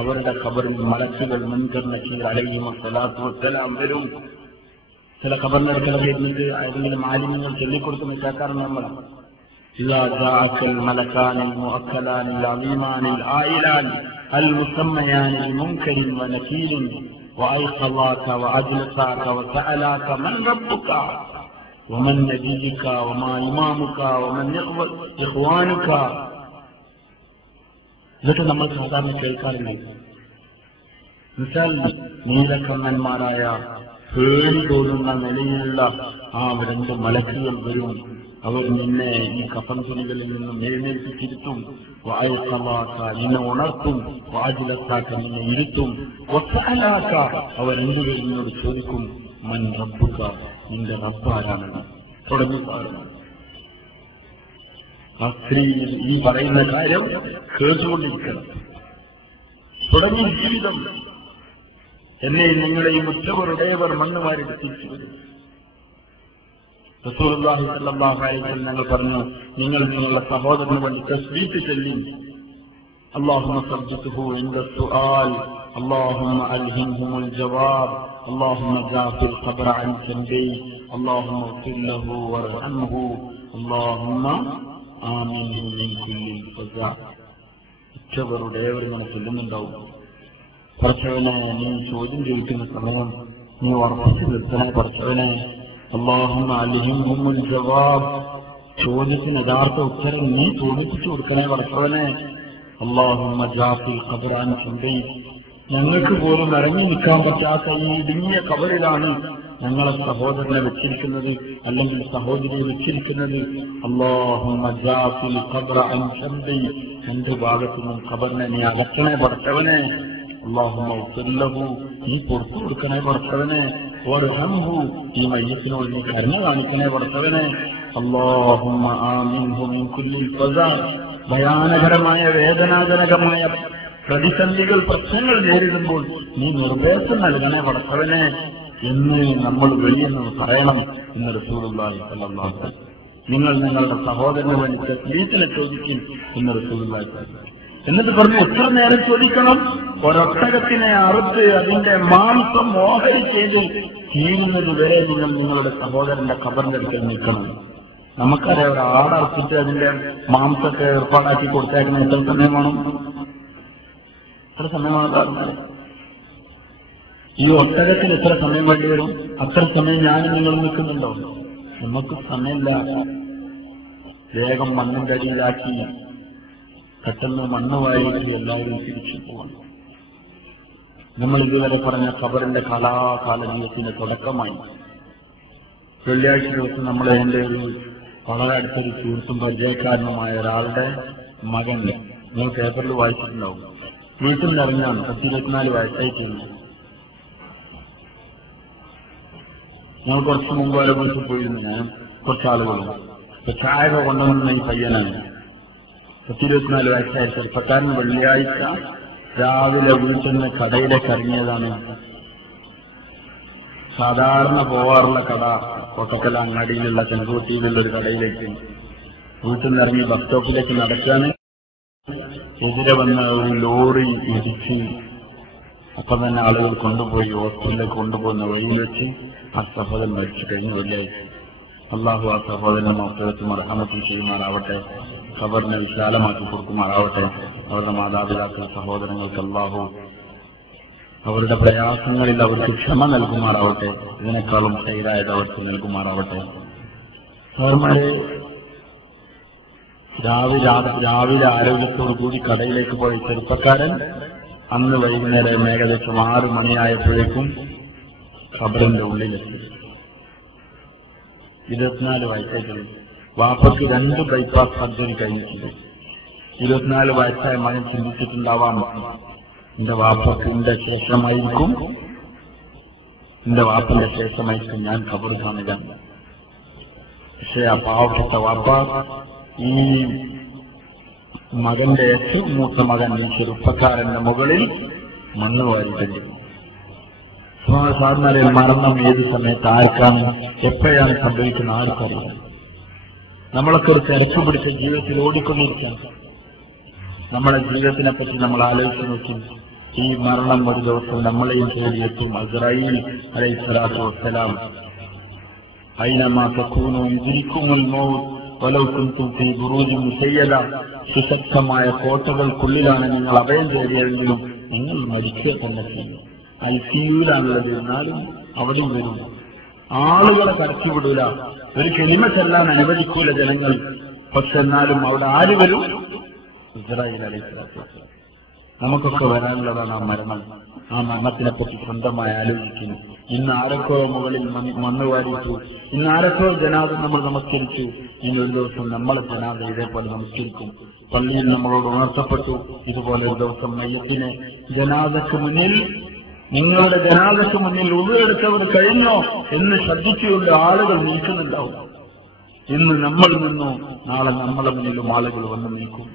അവരുടെ ഖബറിൽ മലക്കുകൾ മുൻകർ നക്കീർ അലൈഹിം സ്വലാത്തു വസ്സലാം വരും. ചില ഖബറിനടുക്കളൊക്കെ ഇരുന്നിട്ട് ഏതെങ്കിലും ആലിമ്യങ്ങൾ ചൊല്ലിക്കൊടുക്കുന്ന കേൾക്കാറുണ്ട് നമ്മൾ. ഇദാ ജാഅക്കൽ മലകാനിൽ മുഅക്കലാനിൽ അളീമാനിൽ ആയിലാൻ അൽ മുസമ്മയാനി ബിമുൻകരിൻ വനകീരിൻ വഅയ്ഖളാക വഅജ്ലസാക വസഅലാക മൻ റബ്ബുക വമൻ നബിയുക വമാ ഇമാമുക വമൻ ഇഖ്വാനുക. ഇതൊക്കെ നമ്മൾ സാധാരണ കേൾക്കാറില്ല. മിസാൽ നീലക്കണ്ണന്മാരായ പേടി തോന്നുന്ന നിലയിലുള്ള ആ രണ്ട് മലക്കുകൾ വരും. അവർ നിന്നെ ഈ കഫൻ തുണികളിൽ നിന്നും എഴുന്നേൽപ്പിച്ചിരുത്തും. വഅയ്ഖളാക, നിന്നെ ഉണർത്തും. വഅജ്ലസാക, നിന്നെ ഇരുത്തും. വസഅലാക, അവർ രണ്ടുപേരിനോട് ചോദിക്കും, മൻ റബ്ബുക, നിന്റെ റബ്ബ് ആരാണെന്ന് തുടങ്ങി പറഞ്ഞു. ആ സ്ത്രീ ഈ പറയുന്ന കാര്യം കേട്ടുകൊണ്ടിരിക്കണം. തുടങ്ങി ജീവിതം എന്നെ നിങ്ങളെയും ഉറ്റവരുടേവർ മണ്ണുമാരിട്ട് തിരിച്ചു വരും. റസൂലുള്ളാഹി സ്വല്ലല്ലാഹു അലൈഹി വസല്ലം ഞങ്ങൾ പറഞ്ഞു, നിങ്ങൾ നിങ്ങളുടെ സഹോദരന് വേണ്ടി തസ്ബീഹ് ചൊല്ലി. اللهم ثبته عند السؤال اللهم ألهمهم الجواب اللهم جاف القبر عن جنبيه اللهم اغفر له وارحمه اللهم آمنه من كل فزع. ഉറ്റവരുടെ ഏവരും ചൊല്ലുന്നുണ്ടാവും. പറച്ചവനെ, നീ ചോദ്യം ചോദിക്കുന്ന സമയം നീ ഉറപ്പിച്ചു നിർത്തണേ. പറച്ചവനെ, അല്ലാഹുമ്മ അൽഹിംഹുൽ ജവാബ്, ചോദ്യത്തിന് യഥാർത്ഥ ഉത്തരം നീ ചോദിപ്പിച്ചു കൊടുക്കണേ. പറച്ചവനെ, അല്ലാഹുമ്മ ജാഫിൽ ഖബർ അൻ ജൻബൈ, ഞങ്ങൾക്ക് പോലും ഇറങ്ങി നിൽക്കാൻ പറ്റാത്ത ഈ ഇടുങ്ങിയ ഖബറിലാണ് ഞങ്ങളെ സഹോദരനെ വെച്ചിരിക്കുന്നത്, അല്ലെങ്കിൽ സഹോദരിയെ വെച്ചിരിക്കുന്നത്. അല്ലാഹുമ്മ ജാഫിൽ ഖബർ അൻ ജൻബൈ, രണ്ട് ഭാഗത്തു നിന്നും ഖബറിനെ നീ അകറ്റണേ. പറച്ചവനെ, അല്ലാഹുമ്മ ഉഗ്ഫിർ ലഹു, നീ പുറത്തു കൊടുക്കണേ. പറച്ചവനെ, വർഹംഹു, ഈ മയ്യത്തിനോട് നീ കരുണ കാണിക്കണേ. പറച്ചവനെ, അല്ലാഹുമ്മ ആമിൻഹു മിൻ കുല്ലി ഫസാ, ഭയാനകരമായ വേദനാജനകമായ പ്രതിസന്ധികൾ പ്രശ്നങ്ങൾ നേരിടുമ്പോൾ നീ നിർദ്ദേശം നൽകണേ. പറച്ചവനെ എന്ന് നമ്മൾ വെളിയിൽ നിന്ന് പറയണം എന്ന് റസൂലുള്ളാഹി സ്വല്ലല്ലാഹു അലൈഹി വസല്ലം. നിങ്ങൾ നിങ്ങളുടെ സഹോദരന് വേണ്ടി തസ്ബീഹിനെ ചോദിക്കും എന്ന് റസൂലുള്ളാഹി സ്വല്ലല്ലാഹു അലൈഹി വസല്ലം. എന്നിട്ട് പറഞ്ഞു, എത്ര നേരം ചോദിക്കണം? ഒരൊട്ടകത്തിനെ അറുത്ത് അതിന്റെ മാംസം ഓഹരി ചെയ്ത് തീരുന്നത് വരെ നിങ്ങൾ നിങ്ങളുടെ സഹോദരന്റെ ഖബറിന്റെ അടുക്കൽ നിൽക്കണം. നമുക്കറിയാം, ഒരു ആടർച്ചിട്ട് അതിന്റെ മാംസത്തെ ഏർപ്പാടാക്കി കൊടുത്തായിരുന്നു എത്ര സമയം വേണം? എത്ര സമയമാണ്? ഈ ഒട്ടകത്തിന് എത്ര സമയം വേണ്ടി വരും? അത്ര സമയം ഞാനും നിങ്ങൾ നിൽക്കുന്നുണ്ടോ? നമുക്ക് സമയമില്ല. വേഗം മണ്ണിന്റെ അടിയിലാക്കി പെട്ടെന്ന് മണ്ണ് വാരിയിട്ട് എല്ലാവരും തിരിച്ചു പോകണം. നമ്മൾ ഇതുവരെ പറഞ്ഞ ഖബറിന്റെ കലാകാല ജീവിതത്തിന്റെ തുടക്കമായി. വെള്ളിയാഴ്ച ദിവസം നമ്മൾ എൻ്റെ ഒരു വളരെ അടുത്തൊരു സുഹൃത്തും പരിചയക്കാരനുമായ ഒരാളുടെ മകൻ, നിങ്ങൾ പേപ്പറിൽ വായിച്ചിട്ടുണ്ടാവും, വീട്ടിൽ നിന്ന് ഇറങ്ങാണ്. 24 വയസ്സായിട്ടുണ്ട്. ഞങ്ങൾ കുറച്ച് മുമ്പ് വരെ വീട്ടിൽ പോയിരുന്നു, ഞാൻ കുറച്ചാളുകളും. ചായ കൊണ്ടുവന്ന ഈ പയ്യനാണ്. 24 വയസ്സായ ചെറുപ്പക്കാരൻ വെള്ളിയാഴ്ച രാവിലെ വീട്ടിൽ നിന്ന് കടയിലേക്ക് ഇറങ്ങിയതാണ്. സാധാരണ പോവാറുള്ള കട കോട്ടക്കൽ അങ്ങാടിയിലുള്ള ചെങ്കൂട്ടിയിലുള്ള ഒരു കടയിലേക്ക് വീട്ടിൽ നിന്ന് ഇറങ്ങി ബസ് സ്റ്റോപ്പിലേക്ക് നടക്കാണ്. എതിരെ വന്ന ഒരു ലോറി ഇടിച്ച് അപ്പം തന്നെ ആളുകൾ കൊണ്ടുപോയി ഹോസ്പിറ്റലിലേക്ക് കൊണ്ടുപോകുന്ന വഴിയിൽ വെച്ച് ആ സഹോദരൻ മരിച്ചു കഴിഞ്ഞു. വെള്ളിയാഴ്ച. അള്ളാഹു ആ സഹോദരനെ മക്കളത്തും അർഹമത്തും ചെയ്യുമാറാവട്ടെ, ഖബറിനെ വിശാലമാക്കി കൊടുക്കുമാറാവട്ടെ. അവരുടെ മാതാപിതാക്കൾ സഹോദരങ്ങൾക്ക് അള്ളാഹു അവരുടെ പ്രയാസങ്ങളിൽ അവർക്ക് ക്ഷമ നൽകുമാറാവട്ടെ, ഇതിനേക്കാളും ശൈലായത് അവർക്ക് നൽകുമാറാവട്ടെ. സഹോദരന്മാരെ, രാവിലെ ആരോഗ്യത്തോടു കൂടി കടയിലേക്ക് പോയ ചെറുപ്പക്കാരൻ അന്ന് വൈകുന്നേരം ഏകദേശം 6 മണിയായപ്പോഴേക്കും ഖബറിന്റെ ഉള്ളിലെത്തി. 24 വയസ്സായിട്ടുള്ളൂ. വാപ്പയ്ക്ക് 2 ബൈപ്പാസ് സർജറി കഴിഞ്ഞിട്ടുണ്ട്. 24 വയസ്സായ മകൻ ചിന്തിച്ചിട്ടുണ്ടാവാം, എന്റെ വാപ്പക്കിന്റെ ശേഷമായിരിക്കും ഞാൻ ഖബർ കാണുക. പക്ഷെ ആ പാവപ്പെട്ട വാപ്പ ഈ മകന്റെ ഏറ്റവും മൂത്ത മകൻ ഈ ചെറുപ്പക്കാരന്റെ മുകളിൽ മണ്ണ് വാരിട്ടുണ്ട്. സാധാരണ മരണം ഏത് സമയത്ത് ആർക്കാണ് എപ്പോഴാണ് സംഭവിക്കുന്ന ആർക്കറിയാം. നമ്മളൊക്കെ ഒരു തിരക്ക് പിടിച്ച ജീവിതത്തിൽ ഓടിക്കൊണ്ടിരിക്കുകയാണ്. നമ്മളെ ജീവിതത്തിനെ പറ്റി നമ്മൾ ആലോചിച്ച് നോക്കി. ഈ മരണം ഒരു ദിവസം നമ്മളെയും തേടിയെത്തും. അസ്റായീൽ അലൈഹിസ്സലാത്തു വസ്സലാം ഐനമാ തകൂനൂ യുദ്രിക്കുമുൽ മൗത്ത് വലൗ കുൻതും ഫീ ബുറൂജിൻ മുശയ്യദ. സുശക്തമായ കോട്ടകൾക്കുള്ളിലാണ് നിങ്ങൾ അഭയം തേടിയതെങ്കിലും നിങ്ങൾ മരിക്കുക തന്നെ ചെയ്യും. ഐസിയുവിലാണുള്ളത്, എന്നാലും അവിടെയും വരും. ആളുകളെ കടത്തിവിടൂല, ഒരു കെലിമ ചെല്ലാൻ അനുവദിക്കൂല ജനങ്ങൾ. പക്ഷെ എന്നാലും അവിടെ ആര് വരും? ഇസ്രായേൽ അലൈഹിസ്സലാത്തു വസ്സലാം. നമുക്കൊക്കെ വരാനുള്ളതാണ് ആ മരണം. ആ മരണത്തിനെ പറ്റി സ്വന്തമായി ആലോചിക്കുന്നു. ഇന്ന് ആരൊക്കെ മുകളിൽ മണ്ണ് വാരിച്ചു, ഇന്ന് ആരൊക്കെ ജനാദ നമ്മൾ നമസ്കരിച്ചു. ഇന്ന് ഒരു ദിവസം നമ്മളെ ജനാദ ഇതേപോലെ നമസ്കരിക്കും. പള്ളിയിൽ നമ്മളോട് ഉണർത്തപ്പെട്ടു, ഇതുപോലെ ഒരു ദിവസം മയ്യത്തിനെ ജനാദക്ക് മുന്നിൽ, നിങ്ങളുടെ ജനാദക്ക് മുന്നിൽ ഉളവെടുത്തവർ കഴിഞ്ഞോ എന്ന് ശ്രദ്ധിച്ചുകൊണ്ട് ആളുകൾ നീക്കുന്നുണ്ടാവും. ഇന്ന് നമ്മൾ നിന്നോ, നാളെ നമ്മളെ മുന്നിലും ആളുകൾ വന്ന് നീക്കും.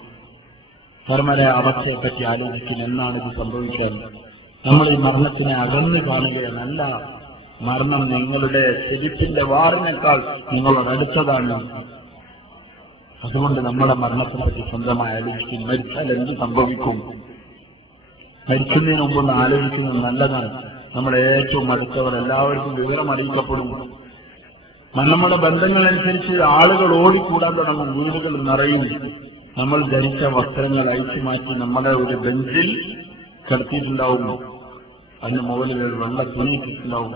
ധർമ്മരെ അവസ്ഥയെ പറ്റി ആലോചിക്കും. എന്നാണ് ഇത് സംഭവിക്കാൻ? നമ്മൾ ഈ മരണത്തിനെ അകന്ന് കാണുകയെന്നല്ല. മരണം നിങ്ങളുടെ ചെരുപ്പിന്റെ വാറിനേക്കാൾ നിങ്ങളോട് അടുത്തതാണ്. അതുകൊണ്ട് നമ്മുടെ മരണത്തെ പറ്റി സ്വന്തമായി ആലോചിക്കും. മരിച്ചാൽ എന്ത് സംഭവിക്കും? മരിക്കുന്നതിന് മുമ്പൊന്ന് ആലോചിക്കുന്നത് നല്ലതാണ്. നമ്മുടെ ഏറ്റവും അടുത്തവർ എല്ലാവർക്കും വിവരം അറിയിക്കപ്പെടും. നമ്മുടെ ബന്ധങ്ങളനുസരിച്ച് ആളുകൾ ഓടിക്കൂടാൻ തുടങ്ങും, വീടുകൾ നിറയും. നമ്മൾ ധരിച്ച വസ്ത്രങ്ങൾ അഴിച്ചു മാറ്റി നമ്മളെ ഒരു ബെഞ്ചിൽ കിടത്തിയിട്ടുണ്ടാവും. അതിന് മുകളിൽ വെള്ള തുണിയിട്ടിട്ടുണ്ടാവും.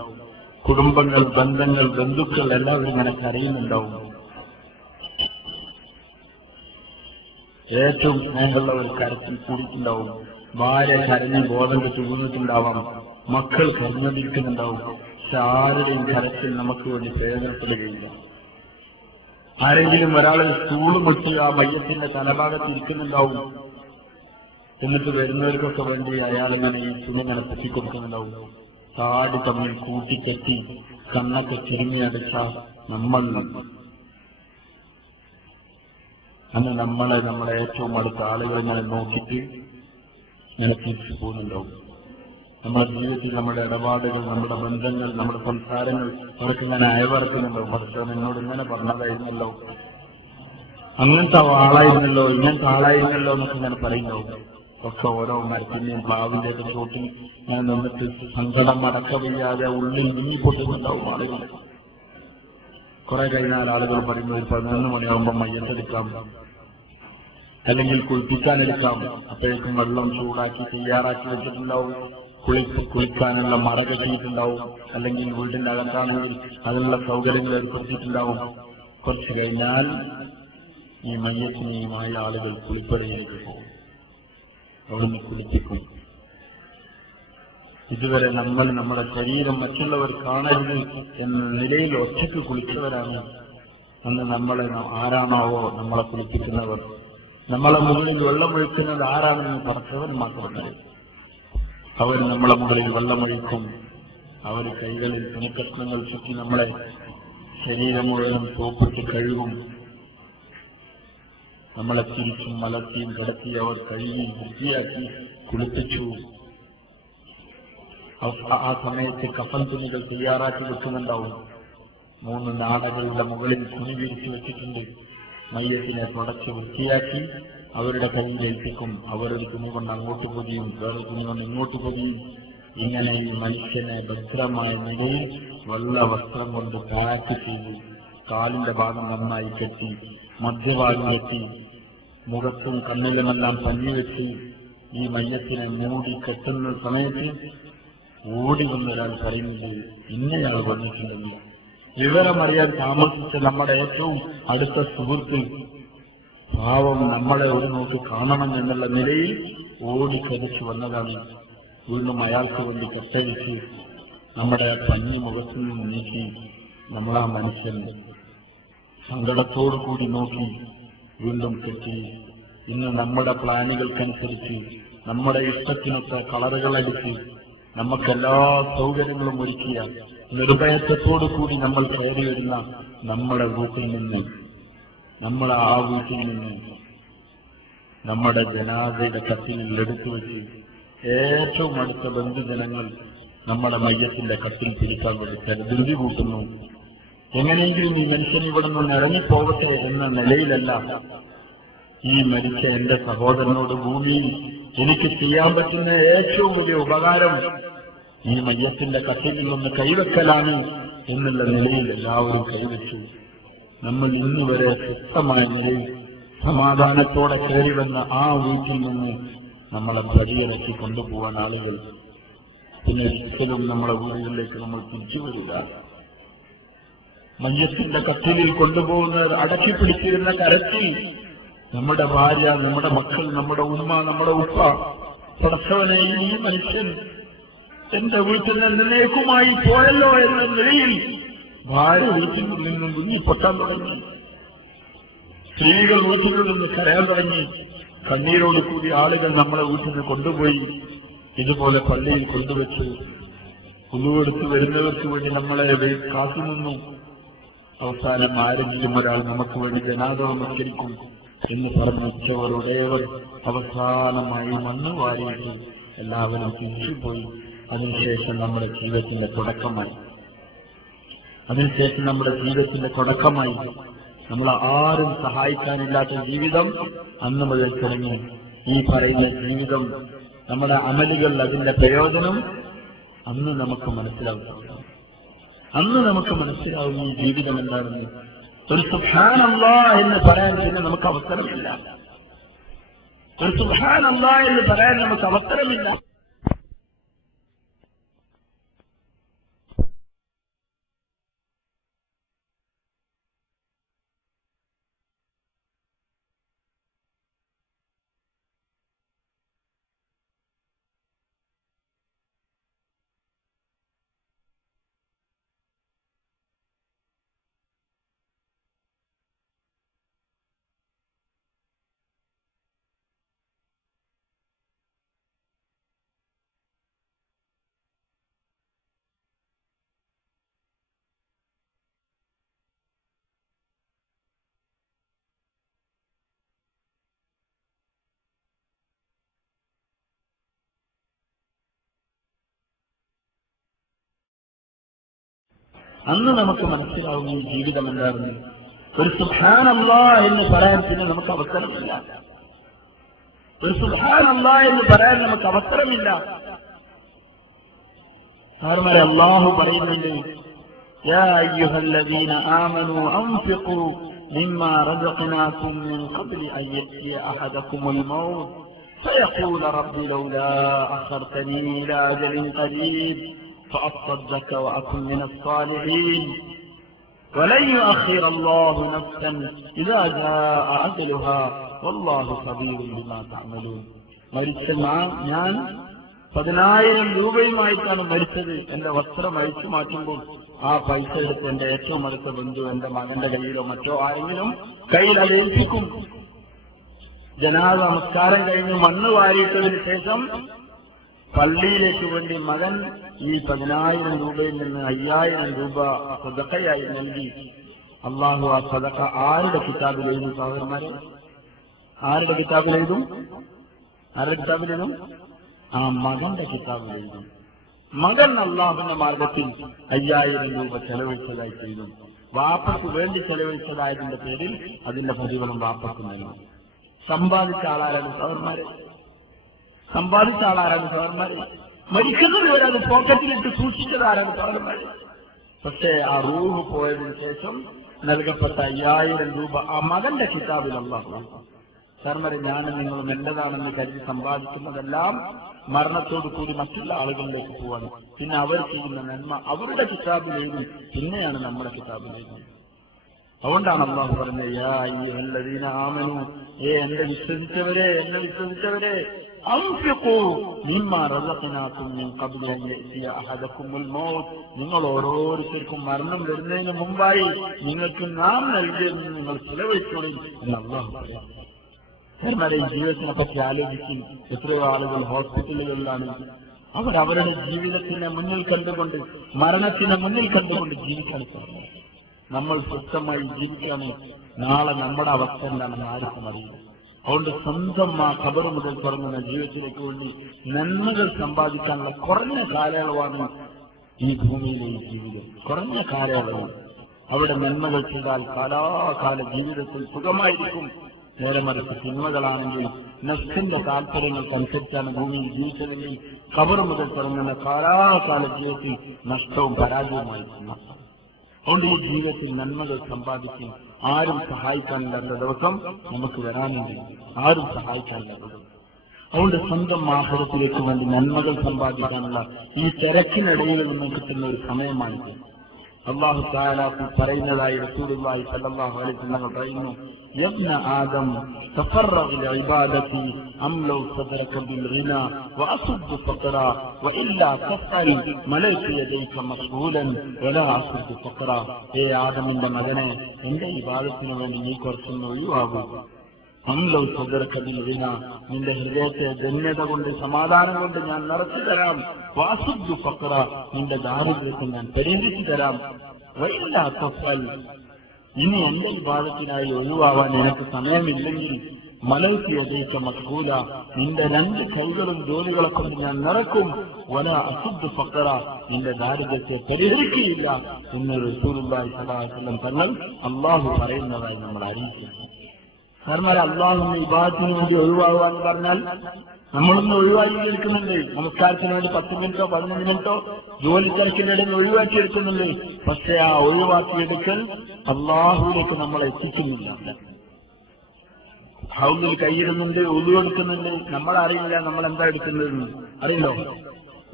കുടുംബങ്ങൾ, ബന്ധങ്ങൾ, ബന്ധുക്കൾ എല്ലാവരും ഇങ്ങനെ കരയുന്നുണ്ടാവും. ഏറ്റവും സ്നേഹമുള്ളവർ കരത്തിൽ കൂടിയിട്ടുണ്ടാവും. ഭാര്യ കരഞ്ഞ് ബോധം കെട്ട് വീണിട്ടുണ്ടാവാം. മക്കൾ കരഞ്ഞിരിക്കുന്നുണ്ടാവും. പക്ഷെ ആരുടെയും കരത്തിൽ നമുക്ക് വേണ്ടി പ്രയോജനപ്പെടുകയില്ല. ആരെങ്കിലും ഒരാൾ സ്റ്റൂള് മുട്ടി ആ മയ്യത്തിന്റെ തലഭാഗത്ത് ഇരിക്കുന്നുണ്ടാവും. എന്നിട്ട് വരുന്നവർക്കൊക്കെ വേണ്ടി അയാളിങ്ങനെ ഈ തുണി ഇങ്ങനെ പൊട്ടിക്കൊടുക്കുന്നുണ്ടാവും. താടി തമ്മിൽ കൂട്ടിക്കെട്ടി കണ്ണൊക്കെ ചെരുങ്ങിയടിച്ച നമ്മളെ ഏറ്റവും അടുത്ത ആളുകൾ ഇങ്ങനെ നോക്കിയിട്ട് ഇങ്ങനെ തിരിച്ചു പോകുന്നുണ്ടാവും. നമ്മുടെ ജീവിതത്തിൽ നമ്മുടെ ഇടപാടുകൾ, നമ്മുടെ ബന്ധങ്ങൾ, നമ്മുടെ സംസാരങ്ങൾ അവർക്ക് ഇങ്ങനെ അയവറക്കുന്നുണ്ടാവും. പക്ഷേ എന്നോട് ഇങ്ങനെ പറഞ്ഞതായിരുന്നല്ലോ, അങ്ങനത്തെ ആളായിരുന്നല്ലോ, ഇങ്ങനത്തെ ആളായിരുന്നല്ലോ എന്നൊക്കെ ഇങ്ങനെ പറയുന്നുണ്ടാവും. ഒക്കെ ഓരോ മരത്തിന്റെയും പ്ലാവിന്റെ ചോട്ടിൽ ഞാൻ നിന്നിട്ട് സങ്കടം അടക്കമില്ലാതെ ഉള്ളിൽ നീങ്ങിപ്പൊട്ടുന്നുണ്ടാവും ആളുകൾ. കുറെ കഴിഞ്ഞാൽ ആളുകൾ പറയുന്നത് 11 മണിയാകുമ്പോൾ മയ്യത്തെടുക്കാം, അല്ലെങ്കിൽ കുളിപ്പിക്കാനെടുക്കാം. അപ്പോഴേക്കും വെള്ളം ചൂടാക്കി തയ്യാറാക്കി വെച്ചിട്ടുണ്ടാവും. കുളിക്കാനുള്ള മറ കെട്ടിയിട്ടുണ്ടാവും. അല്ലെങ്കിൽ വീടിന്റെ അകത്താണെങ്കിൽ അതിനുള്ള സൗകര്യങ്ങൾ ഏർപ്പെടുത്തിയിട്ടുണ്ടാവും. കുറച്ചു കഴിഞ്ഞാൽ ഈ മയ്യത്തിനെയുമായ ആളുകൾ കുളിപ്പടയിലേക്ക് പോകും, അവിടുന്ന് കുളിപ്പിക്കും. ഇതുവരെ നമ്മൾ നമ്മുടെ ശരീരം മറ്റുള്ളവർ കാണരുത് എന്ന നിലയിൽ ഒറ്റയ്ക്ക് കുളിച്ചവരാണ്. അന്ന് നമ്മളെ ആരാണാവോ നമ്മളെ കുളിപ്പിക്കുന്നവർ, നമ്മളെ മുകളിൽ വെള്ളമൊഴിക്കുന്നത് ആരാണെന്ന് പറഞ്ഞവർ മാത്രമല്ല. അവർ നമ്മളെ മുകളിൽ വെള്ളമൊഴിക്കും. അവർ കൈകളിൽ തുണിക്കഷ്ണങ്ങൾ ചുറ്റി നമ്മളെ ശരീരം മുഴുവൻ തോപ്പിട്ട് കഴുകും. നമ്മളെ തിരിച്ചും മലർത്തിയും കിടത്തി അവർ കഴുകി വൃത്തിയാക്കി കുളിപ്പിച്ചു. ആ സമയത്ത് കഫൻ തുണികൾ തയ്യാറാക്കി വെക്കുന്നുണ്ടാവും. 3 നാടകളുടെ മുകളിൽ തുണി വിരിച്ചു വെച്ചിട്ടുണ്ട്. മയ്യത്തിനെ തുടച്ച് വൃത്തിയാക്കി അവരുടെ കയ്യിലേൽപ്പിക്കും. അവരൊരു തുണി കൊണ്ട് അങ്ങോട്ട് പൊതിയും, വേറെ തുണി കൊണ്ട് ഇങ്ങോട്ട് പൊതിയും. ഇങ്ങനെ ഈ മനുഷ്യനെ ഭദ്രമായ നിലയിൽ വെള്ള വസ്ത്രം കൊണ്ട് പാക്ക് ചെയ്ത് കാലിന്റെ ഭാഗം നന്നായി കെട്ടി, മധ്യഭാഗം കെട്ടി, മുഖത്തും കണ്ണിലുമെല്ലാം പഞ്ഞിവെച്ച് ഈ മയ്യത്തിനെ മൂടി കെട്ടുന്ന സമയത്ത് ഓടി വന്നൊരാൾ പറയുന്നത് ഇന്നയാൾ വന്നിട്ടുണ്ടെങ്കിൽ വിവരമറിയാൻ താമസിച്ച നമ്മുടെ ഏറ്റവും അടുത്ത സുഹൃത്ത് പാവം നമ്മളെ ഒരു നോക്ക് കാണണം എന്നുള്ള നിലയിൽ ഓടിക്കടിച്ചു വന്നതാണ്. വീണ്ടും അയാൾക്ക് വേണ്ടി കെട്ടഴിച്ച് നമ്മുടെ പഞ്ഞി മുഖത്തു നിന്ന് നീക്കി നമ്മളാ മനുഷ്യൻ സങ്കടത്തോടു കൂടി നോക്കി വീണ്ടും കെട്ടി. ഇന്ന് നമ്മുടെ പ്ലാനുകൾക്കനുസരിച്ച് നമ്മുടെ ഇഷ്ടത്തിനൊക്കെ കളറുകളടിച്ച് നമുക്കെല്ലാ സൗകര്യങ്ങളും ഒരുക്കിയ നിർഭയത്വത്തോടു കൂടി നമ്മൾ കയറി വരുന്ന നമ്മുടെ വീട്ടിൽ നിന്ന്, നമ്മുടെ ആ വീട്ടിൽ നിന്ന് നമ്മുടെ ജനാസയുടെ കത്തിൽ എടുത്തു വെച്ച് ഏറ്റവും അടുത്ത ബന്ധുജനങ്ങൾ നമ്മുടെ മയ്യത്തിന്റെ കത്തിൽ പിടിക്കാൻ വേണ്ടി കരുതി കൂട്ടുന്നു. എങ്ങനെയെങ്കിലും ഈ മനുഷ്യൻ ഇവിടെ നിന്ന് ഇറങ്ങിപ്പോകട്ടെ എന്ന നിലയിലല്ല. ഈ മരിച്ച എന്റെ സഹോദരനോട് ഭൂമിയിൽ എനിക്ക് ചെയ്യാൻ പറ്റുന്ന ഏറ്റവും വലിയ ഉപകാരം ഈ മയ്യത്തിന്റെ കത്തിൽ നിന്ന് കൈവെക്കലാണ് എന്നുള്ള നിലയിൽ എല്ലാവരും കൈവച്ചു. നമ്മൾ ഇന്നുവരെ സ്വസ്ഥമായ നിലയിൽ സമാധാനത്തോടെ കയറി വന്ന ആ വീട്ടിൽ നിന്ന് നമ്മളെ പ്രതിയിറക്കി കൊണ്ടുപോകാൻ ആളുകൾ പിന്നെ ഒരിക്കലും നമ്മളെ വീടുകളിലേക്ക് നമ്മൾ തിരിച്ചു വരില്ല. മയ്യത്തിന്റെ കത്തിലിൽ കൊണ്ടുപോകുന്നവർ അടക്കി പിടിച്ചിരുന്ന കരത്തിൽ നമ്മുടെ ഭാര്യ, നമ്മുടെ മക്കൾ, നമ്മുടെ ഉമ്മ, നമ്മുടെ ഉപ്പ, പടച്ചവനെ ഈ മനുഷ്യൻ എന്റെ വീട്ടിൽ എന്നേക്കുമായി പോയല്ലോ എന്ന നിലയിൽ ഭാര്യ വീട്ടിൽ നിന്നും കുഞ്ഞിപ്പൊട്ടാൻ തുടങ്ങി. സ്ത്രീകൾ വീട്ടിൽ നിന്ന് കരയാൻ തുടങ്ങി. കണ്ണീരോട് കൂടി ആളുകൾ നമ്മളെ വീട്ടിൽ നിന്ന് കൊണ്ടുപോയി ഇതുപോലെ പള്ളിയിൽ കൊണ്ടുവച്ചു. ഉളുവെടുത്ത് വരുന്നവർക്ക് വേണ്ടി നമ്മളെ കാത്തുനിന്നു. അവസാനം ആരെങ്കിലും ഒരാൾ നമുക്ക് വേണ്ടി ജനാദ നമസ്കരിക്കും എന്ന് പറഞ്ഞവരുടേവർ അവസാനമായി മണ്ണ് വാരിയിട്ട് എല്ലാവരും തിരിച്ചുപോയി. അതിനുശേഷം നമ്മുടെ ജീവിതത്തിന്റെ തുടക്കമായി. നമ്മൾ ആരും സഹായിക്കാനില്ലാത്ത ജീവിതം അന്ന് മുതൽ തുടങ്ങി. ഈ പറയുന്ന ജീവിതം, നമ്മുടെ അമലുകൾ, അതിന്റെ പ്രയോജനം അന്ന് നമുക്ക് മനസ്സിലാവും ഈ ജീവിതം എന്താണെന്ന്. ഒരു സുബ്ഹാനല്ലാഹ് എന്ന് പറയാൻ പിന്നെ നമുക്ക് അവസരമില്ല. അന്ന് നമുക്ക് മനസ്സിലാവും ഈ ജീവിതം എന്താണെന്ന്. ഒരു സുബ്ഹാനല്ലാഹ് എന്ന് പറയാൻ പിന്നെ നമുക്ക് അവസരമില്ല. കാരണം അല്ലാഹു പറയുന്നുണ്ട്, യാ അയ്യുഹല്ലദീന ആമനൂ അൻഫിഖൂ മിമ്മാ റസഖനാകും മിൻ ഖബ്ലി അൻ യഅതിയ അഹദകുമുൽ മൗത്ത് ഫയഖൂല റബ്ബി ലൗലാ അഖർതനീ ഇലാ അജലിൻ ഖരീബ് فأصدق وأكن من الصالحين ولن يؤخر الله نفسا إذا جاء أجلها والله خبير بما تعملون. മരിച്ച ഞാൻ 10,000 രൂപയുമായിട്ടാണ് മരിച്ചത്. എന്റെ വസ്ത്രം അഴിച്ചു മാറ്റുമ്പോൾ ആ പൈസ എടുത്ത് എന്റെ ഏറ്റവും അടുത്ത ബന്ധു, എന്റെ മകന്റെ കയ്യിലോ മറ്റോ ആരെങ്കിലും കയ്യിൽ അത് ഏൽപ്പിക്കും. ജനാസ നമസ്കാരം കഴിഞ്ഞ് മണ്ണ് വാരിയിട്ടതിന് ശേഷം പള്ളിയിലേക്ക് വേണ്ടി മകൻ ഈ 10,000 രൂപയിൽ നിന്ന് 5,000 രൂപ സദഖയായി നൽകി. അള്ളാഹു ആ സദഖ ആരുടെ കിതാബിൽ എഴുതി? സഹോദരന്മാരെ, ആരുടെ കിതാബിലെഴുതും? ആരുടെ കിതാബിലെഴുതും? ആ മകന്റെ കിതാബിലെഴുതും. മകൻ അള്ളാഹുവിന്റെ മാർഗത്തിൽ 5000 രൂപ ചെലവഴിച്ചതായി ചെയ്തു. വാപ്പക്ക് വേണ്ടി ചെലവഴിച്ചതായതിന്റെ പേരിൽ അതിന്റെ പ്രതിഫലം വാപ്പക്ക് നൽകും. സമ്പാദിച്ച ആളാരാണ് സഹോദരന്മാരെ? സമ്പാദിച്ച ആളാരാണ് സഹോദരന്മാരെ? മരിക്കുന്നത് വരെ അത് പോക്കറ്റിലിട്ട് സൂക്ഷിച്ചതാരാണ് സഹോദരന്മാരെ? പക്ഷേ ആ റൂഹ് പോയതിനു ശേഷം നൽകപ്പെട്ട 5000 രൂപ ആ മകന്റെ കിതാബിൽ അല്ലാഹു സഹോദരന്മാരെ, ഞാനും നിങ്ങളും എന്റേതാണെന്ന് കരുതി സമ്പാദിക്കുന്നതെല്ലാം മരണത്തോടു കൂടി മറ്റുള്ള ആളുകളിലേക്ക് പോവാണ്. പിന്നെ അവർ ചെയ്യുന്ന നന്മ അവരുടെ കിതാബിലേക്കും പിന്നെയാണ് നമ്മുടെ കിതാബിലേക്കും. അതുകൊണ്ടാണ് അല്ലാഹു പറഞ്ഞത്, യാ അയ്യുഹല്ലദീന ആമനൂ, എന്നെ വിശ്വസിച്ചവരെ അൻഫിഖൂ മിമ്മാ റസഖനാകും മിൻ ഖബ്ലി അൻ യഅതിയ അഹദകുമുൽ മൗത്ത്, നിങ്ങൾ ഓരോരുത്തർക്കും മരണം വരുന്നതിന് മുമ്പായി നിങ്ങൾക്ക് നാം നൽകിയെന്ന് നിങ്ങൾ ചെലവഴിച്ചോളൂ എന്ന് അല്ലാഹു പറയുന്നു. ജീവിതത്തിനെ പറ്റി ആലോചിക്കും. എത്രയോ ആളുകൾ ഹോസ്പിറ്റലുകളിലാണ്. അവരവരുടെ ജീവിതത്തിനെ മുന്നിൽ കണ്ടുകൊണ്ട്, മരണത്തിനെ മുന്നിൽ കണ്ടുകൊണ്ട് ജീവിക്കാൻ സാധിക്കും. നമ്മൾ സ്വസ്ഥമായി ജീവിക്കാണ്. നാളെ നമ്മുടെ അവസ്ഥ എന്താണെന്ന് ആർക്കും അറിയില്ല. അതുകൊണ്ട് സ്വന്തം ആ ഖബർ മുതൽ തുടങ്ങുന്ന ജീവിതത്തിലേക്ക് വേണ്ടി നന്മകൾ സമ്പാദിക്കാനുള്ള കുറഞ്ഞ കാലയളവാണ് ഈ ഭൂമിയിലെ ഈ ജീവിതം. കുറഞ്ഞ കാലയളവ്. അവിടെ നന്മകൾ ചെയ്താൽ കാലാകാല ജീവിതത്തിൽ സുഖമായിരിക്കും. നേരെ മറിച്ച് തിന്മകളാണെങ്കിൽ നഫ്സിന്റെ താല്പര്യങ്ങൾക്കനുസരിച്ചാണ് ഭൂമിയിൽ ജീവിച്ചതെങ്കിൽ ഖബർ മുതൽ തുടങ്ങുന്ന കാലാകാല ജീവിതത്തിൽ നഷ്ടവും പരാജയവുമായിരിക്കും. അതുകൊണ്ട് ഈ ജീവിതത്തിൽ നന്മകൾ സമ്പാദിക്കും. ആരും സഹായിക്കാനില്ലാത്ത ദിവസം നമുക്ക് വരാനുണ്ട്. ആരും സഹായിക്കാനില്ലാത്ത ദിവസം. അതുകൊണ്ട് സ്വന്തം ആഹാരത്തിലേക്ക് വേണ്ടി നന്മകൾ സമ്പാദിക്കാനുള്ള ഈ തിരക്കിനിടയിൽ നിന്ന് കിട്ടുന്ന ഒരു സമയമാണിത്. അല്ലാഹു തആല പറയുന്നതായി റസൂലുള്ളാഹി സ്വല്ലല്ലാഹു അലൈഹി വസല്ലം പറയുന്നു, യബ്ന ആദം തഫറഗ് ലിഇബാദതി അംലൗ സദറക ബിൽഗിനാ വഅസുദ് ഫഖറ വഇല്ലാ തഫഅൽ മലൈക യദൈക മസ്ഊലൻ വലാ അസുദ് ഫഖറ. ആദമിന്റെ മകനെ, എന്റെ ഇബാദത്തിന് വേണ്ടി നീ കുറച്ചൊന്ന് ഒഴിവാകൂ. അംലൗ സദറക ബിൽഗിനാ, നിന്റെ ഹൃദയത്തെ ധന്യത കൊണ്ട് സമാധാനം കൊണ്ട് ഞാൻ നിറച്ചു തരാം. വഅസുദ് ഫഖറ, നിന്റെ ദാരിദ്ര്യത്തെ ഞാൻ പരിഹരിച്ചു തരാം. വഇല്ലാ തഫഅൽ, ഇനി എന്റെ വിവാദത്തിനായി ഒഴിവാവാൻ എനിക്ക് സമയമില്ലെങ്കിൽ മലൈക യദൈക മസ്ഊല, നിന്റെ 2 കൈകളും ജോലികളെ കൊണ്ട് ഞാൻ നിറക്കും. വലാ അസുദ് ഫഖറ, നിന്റെ ദാരിദ്ര്യത്തെ പരിഹരിക്കുകയില്ല എന്ന് റസൂലുള്ളാഹി സ്വല്ലല്ലാഹു അലൈഹി വസല്ലം തങ്ങൾ അല്ലാഹു പറയുന്നതായി നമ്മൾ അറിയിക്കുന്നു. കാരണം അല്ലാഹുവിന്റെ ഇബാദത്തിന് വേണ്ടി ഒഴിവാകുക എന്ന് പറഞ്ഞാൽ നമ്മളൊന്ന് ഒഴിവാക്കിയെടുക്കുന്നുണ്ട്. നമസ്കാരത്തിന് വേണ്ടി 10 മിനിറ്റോ 15 മിനിറ്റോ ജോലി തിരക്കിനിടയിൽ ഒഴിവാക്കിയെടുക്കുന്നുണ്ട്. പക്ഷെ ആ ഒഴിവാക്കിയെടുക്കൽ അല്ലാഹുവിലേക്ക് നമ്മളെ എത്തിക്കുന്നില്ല. ഹൗദിൽ കൈയിടുന്നുണ്ട്, ഉളു എടുക്കുന്നുണ്ട്, നമ്മളറിയില്ല നമ്മൾ എന്താ എടുക്കുന്നതെന്ന്. അറിയില്ലോ,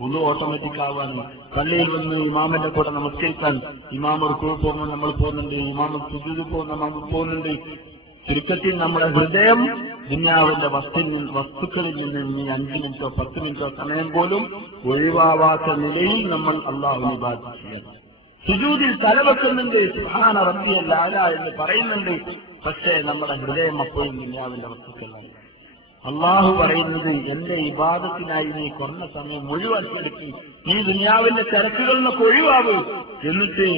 ഉളു ഓട്ടോമാറ്റിക് ആവാണ്. പള്ളിയിൽ വന്ന് ഇമാമിന്റെ കൂടെ നമസ്കരിക്കാൻ ഇമാം റുക്കൂഇൽ പോകുമ്പോൾ നമ്മൾ പോകുന്നുണ്ട്, ഇമാം സുജൂദിൽ പോകുന്ന നമ്മൾ പോകുന്നുണ്ട്. ചുരുക്കത്തിൽ നമ്മുടെ ഹൃദയം ദുനിയാവിന്റെ വസ്തുക്കളിൽ നിന്ന് 5 മിനിറ്റോ 10 മിനിറ്റോ സമയം പോലും ഒഴിവാവാത്ത നിലയിൽ നമ്മൾ അല്ലാഹുവിനെ ഇബാദത്ത്. സുജൂദിൽ തലവെക്കുന്നുണ്ട്, സുബ്ഹാന റബ്ബിയൽ അഅ്ല എന്ന് പറയുന്നുണ്ട്. പക്ഷേ നമ്മുടെ ഹൃദയം അപ്പോഴും ദുനിയാവിന്റെ വസ്തുക്കളാണ്. അല്ലാഹു പറയുന്നത്, എന്റെ ഇബാദത്തിനായി നീ കുറഞ്ഞ സമയം ഒഴിവാക്കിയെടുക്കും. നീ ദുനിയാവിന്റെ തിരക്കുകളിൽ നിന്നൊക്കെ ഒഴിവാകും. എന്നിട്ട്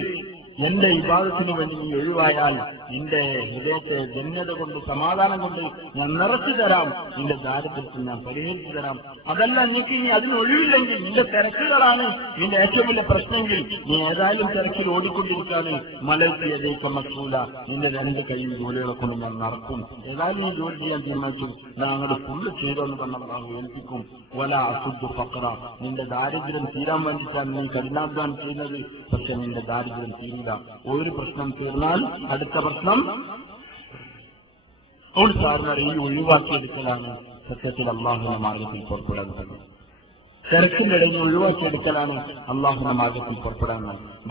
എന്റെ ഇബാദത്തിന് വേണ്ടി നീ ഒഴിവായാൽ നിന്റെ ഹൃദയത്തെ ധന്യത കൊണ്ട് സമാധാനം കൊണ്ട് ഞാൻ നിറച്ചു തരാം. നിന്റെ ദാരിദ്ര്യത്തിൽ ഞാൻ പരിഹരിച്ചു തരാം. അതല്ല, നീക്ക് ഇനി അതിന് ഒഴിവില്ലെങ്കിൽ നിന്റെ തിരക്കുകളാണ് നിന്റെ ഏറ്റവും വലിയ പ്രശ്നമെങ്കിൽ നീ ഏതായാലും തിരക്കിൽ ഓടിക്കൊണ്ടിരിക്കാണ്. മലൈക യദൈക മസ്ഊല, നിന്റെ 2 കൈയും ജോലികളെ കൊണ്ട് ഞാൻ നടക്കും. ഏതായാലും നീ ജോലി ചെയ്യാൻ തീരുമാനിച്ചു, ഞാൻ അങ്ങോട്ട് ഫുള്ള് ചെയ്തോന്ന് പറഞ്ഞാൽ ഏൽപ്പിക്കും. വലാ അസുദ് ഫഖറ, നിന്റെ ദാരിദ്ര്യം തീരാൻ വേണ്ടിയിട്ടാണ് നീ കഠിനാധ്വാനം ചെയ്യുന്നത്. പക്ഷെ നിന്റെ ദാരിദ്ര്യം തീരില്ല. ഒരു പ്രശ്നം തീർന്നാൽ അടുത്ത പ്രശ്നം. അതുകൊണ്ട് സാറിന് ഈ ഒഴിവാക്കിയെടുക്കലാണ് സത്യത്തിൽ അല്ലാഹുവിന്റെ മാർഗത്തിൽ പുറപ്പെടാൻ. തിരക്കിന്റെ ഇടയിൽ ഒഴിവാക്കിയെടുക്കലാണ് അല്ലാഹുവിന്റെ മാർഗത്തിൽ പുറപ്പെടാൻ.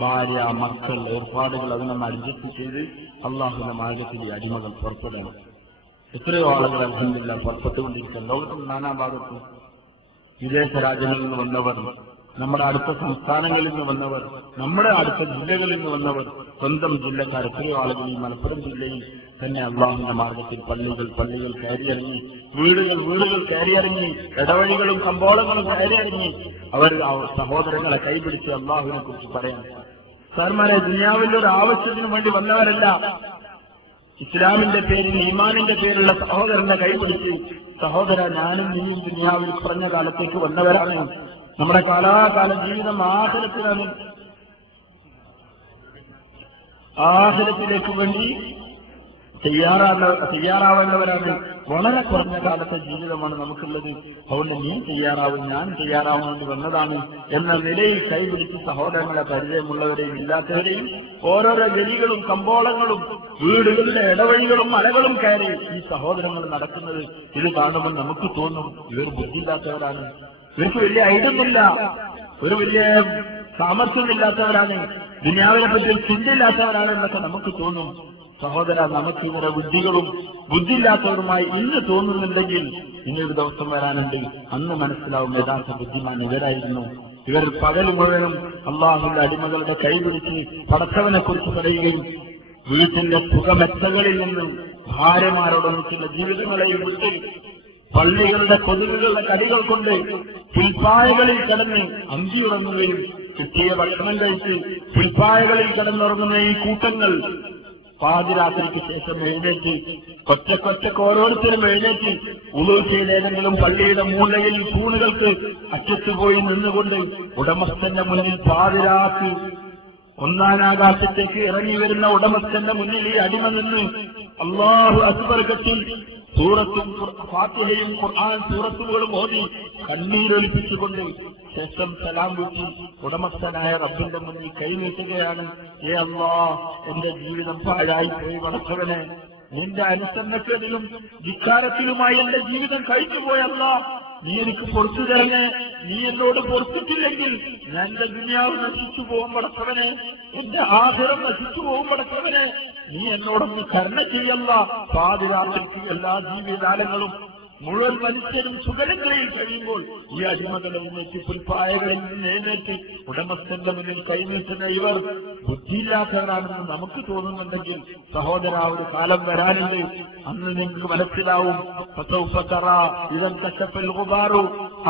ഭാര്യ, മക്കൾ, ഏർപ്പാടുകൾ അതിനൊന്ന് അഡ്ജസ്റ്റ് ചെയ്ത് അല്ലാഹുവിന്റെ മാർഗത്തിൽ അടിമകൾ പുറപ്പെടാൻ. എത്രയോ ആളുകൾ അൽഹംദുലില്ലാഹ് പുറപ്പെട്ടുകൊണ്ടിരിക്കുന്നു. ലോകത്തിന്റെ നാനാഭാഗത്തും വിദേശ രാജ്യങ്ങളിൽ നിന്ന് വന്നവർ, നമ്മുടെ അടുത്ത സംസ്ഥാനങ്ങളിൽ നിന്ന് വന്നവർ, നമ്മുടെ അടുത്ത ജില്ലകളിൽ നിന്ന് വന്നവർ, സ്വന്തം ജില്ലക്കാർ എത്രയോ ആളുകൾ ഈ മലപ്പുറം ജില്ലയിൽ തന്നെ അല്ലാഹുവിന്റെ മാർഗത്തിൽ പള്ളികൾ കയറിയിറങ്ങി, വീടുകൾ കയറിയിറങ്ങി, ഇടവഴികളും കമ്പോളങ്ങളും കയറിയിറങ്ങി അവർ സഹോദരങ്ങളെ കൈപിടിച്ച് അല്ലാഹുവിനെ കുറിച്ച് പറയാൻ. സാർമാരെ, ദുനിയാവിന്റെ ഒരു ആവശ്യത്തിന് വേണ്ടി വന്നവരല്ല. ഇസ്ലാമിന്റെ പേരിൽ ഈമാനിന്റെ പേരിലുള്ള സഹോദരന്റെ കൈപിടിച്ച് സഹോദര ഞാനും നീയും ദുനിയാവിൽ കുറഞ്ഞ കാലത്തേക്ക് വന്നവരാണ്. നമ്മുടെ കാലാകാല ജീവിതം ആഖിറത്തിലേക്ക് വേണ്ടി തയ്യാറാവേണ്ടവരാണ്. വളരെ കുറഞ്ഞ കാലത്തെ ജീവിതമാണ് നമുക്കുള്ളത്. അതുകൊണ്ട് നീ തയ്യാറാവും, ഞാൻ തയ്യാറാവാൻ വേണ്ടി വന്നതാണ് എന്ന നിലയിൽ കൈപിടിച്ച് സഹോദരങ്ങളെ പരിചയമുള്ളവരെയും ഇല്ലാത്തവരെയും ഓരോരോ ഗലികളും കമ്പോളങ്ങളും വീടുകളുടെ ഇടവഴികളും മലകളും കയറി ഈ സഹോദരങ്ങൾ നടക്കുന്നത് ഇത് കാണുമ്പോൾ നമുക്ക് തോന്നും ഇവർ ബുദ്ധിയില്ലാത്തവരാണ്, ഇവർക്ക് വലിയ ഐഡന്റില്ല, ഒരു വലിയ സാമർഥ്യമില്ലാത്തവരാണ്, ദുനിയാവിനെ പറ്റി ചിന്തയില്ലാത്തവരാണ് എന്നൊക്കെ നമുക്ക് തോന്നും. സഹോദര, നമുക്ക് ഇവരെ ബുദ്ധികളും ബുദ്ധിയില്ലാത്തവരുമായി ഇന്ന് തോന്നുന്നുണ്ടെങ്കിൽ ഇന്നൊരു ദിവസം വരാനുണ്ട്, അന്ന് മനസ്സിലാവും യഥാർത്ഥ ബുദ്ധിമാൻ ഇവരായിരുന്നു. ഇവർ പകൽ മുഴുവനും അള്ളാഹുവിന്റെ അടിമകളുടെ കൈപിടിച്ച് പടച്ചവനെ കുറിച്ച് പറയുകയും വീട്ടിന്റെ സുഖമെത്തകളിൽ നിന്നും ഭാര്യമാരോടൊന്നിച്ചുള്ള ജീവിതങ്ങളെയും വിട്ട് പള്ളികളുടെ കൊതുകുകളുടെ കടികൾ കൊണ്ട് പുൽപ്പായകളിൽ കിടന്ന് അന്തിയുറങ്ങുകയും കിട്ടിയ ഭക്ഷണം കഴിച്ച് പുൽപ്പായകളിൽ കിടന്നുറങ്ങുന്ന ഈ കൂട്ടങ്ങൾ പാതിരാത്രിക്ക് ശേഷം എഴുന്നേറ്റ് ഒറ്റക്കൊറ്റക്ക് ഓരോരുത്തരും എഴുന്നേറ്റ് ഉളൂ ചെയ്ത് ഏതെങ്കിലും പള്ളിയുടെ മൂലയിൽ തൂണുകൾക്ക് അറ്റത്തുപോയി നിന്നുകൊണ്ട് ഉടമസ്ഥന്റെ മുന്നിൽ പാതിരാക്ക് ഒന്നാനാകാശത്തേക്ക് ഇറങ്ങി വരുന്ന ഉടമസ്ഥന്റെ മുന്നിൽ ഈ അടിമ നിന്ന് അല്ലാഹു അക്ബർ കത്തിൽ സൂറത്തും ഫാത്തിഹയും ഖുർആൻ സൂറത്തുകളും ഓതി കണ്ണീരൊലിപ്പിച്ചുകൊണ്ട് ശേഷം സലാം വീട്ടി ഉടമസ്ഥനായ റബ്ബിന്റെ മുന്നിൽ കൈനീട്ടുകയാണ്. ഏ അല്ലാഹ്, എന്റെ ജീവിതം പാഴായി പോയി പടച്ചവനെ, നിന്റെ അനുസരണത്തിലും ധിക്കാരത്തിലുമായി എന്റെ ജീവിതം കഴിച്ചുപോയല്ല, നീ എനിക്ക് പൊറുത്തു തരണേ. നീ എന്നോട് പൊറുത്തിട്ടില്ലെങ്കിൽ ഞാൻ എന്റെ ദുനിയാവ് നശിച്ചു പോകും പടച്ചവനെ, എന്റെ ആഖിറം നശിച്ചു പോകും പടച്ചവനെ, നീ എന്നോടൊന്ന് കരുണ ചെയ്യല്ല. പാതിരാത്രിക്ക് എല്ലാ ജീവിതകാലങ്ങളും മുഴുവൻ മനുഷ്യരും സുഖങ്ങളിൽ കഴിയുമ്പോൾ ഈ അടിമകളെ എഴുന്നേറ്റ് പുൽപ്പായകളിൽ നിന്ന് എഴുന്നേറ്റ് ഉടമസ്ഥന്റെ മുന്നിൽ കൈനീട്ടുന്ന ഇവർ ബുദ്ധിയില്ലാത്തവരാണെന്ന് നമുക്ക് തോന്നുന്നുണ്ടെങ്കിൽ സഹോദര, ഒരു കാലം വരാനുണ്ട്, അന്ന് നിങ്ങൾക്ക് മനസ്സിലാവും. ഇവൻ കശപ്പൽ ഉപാറു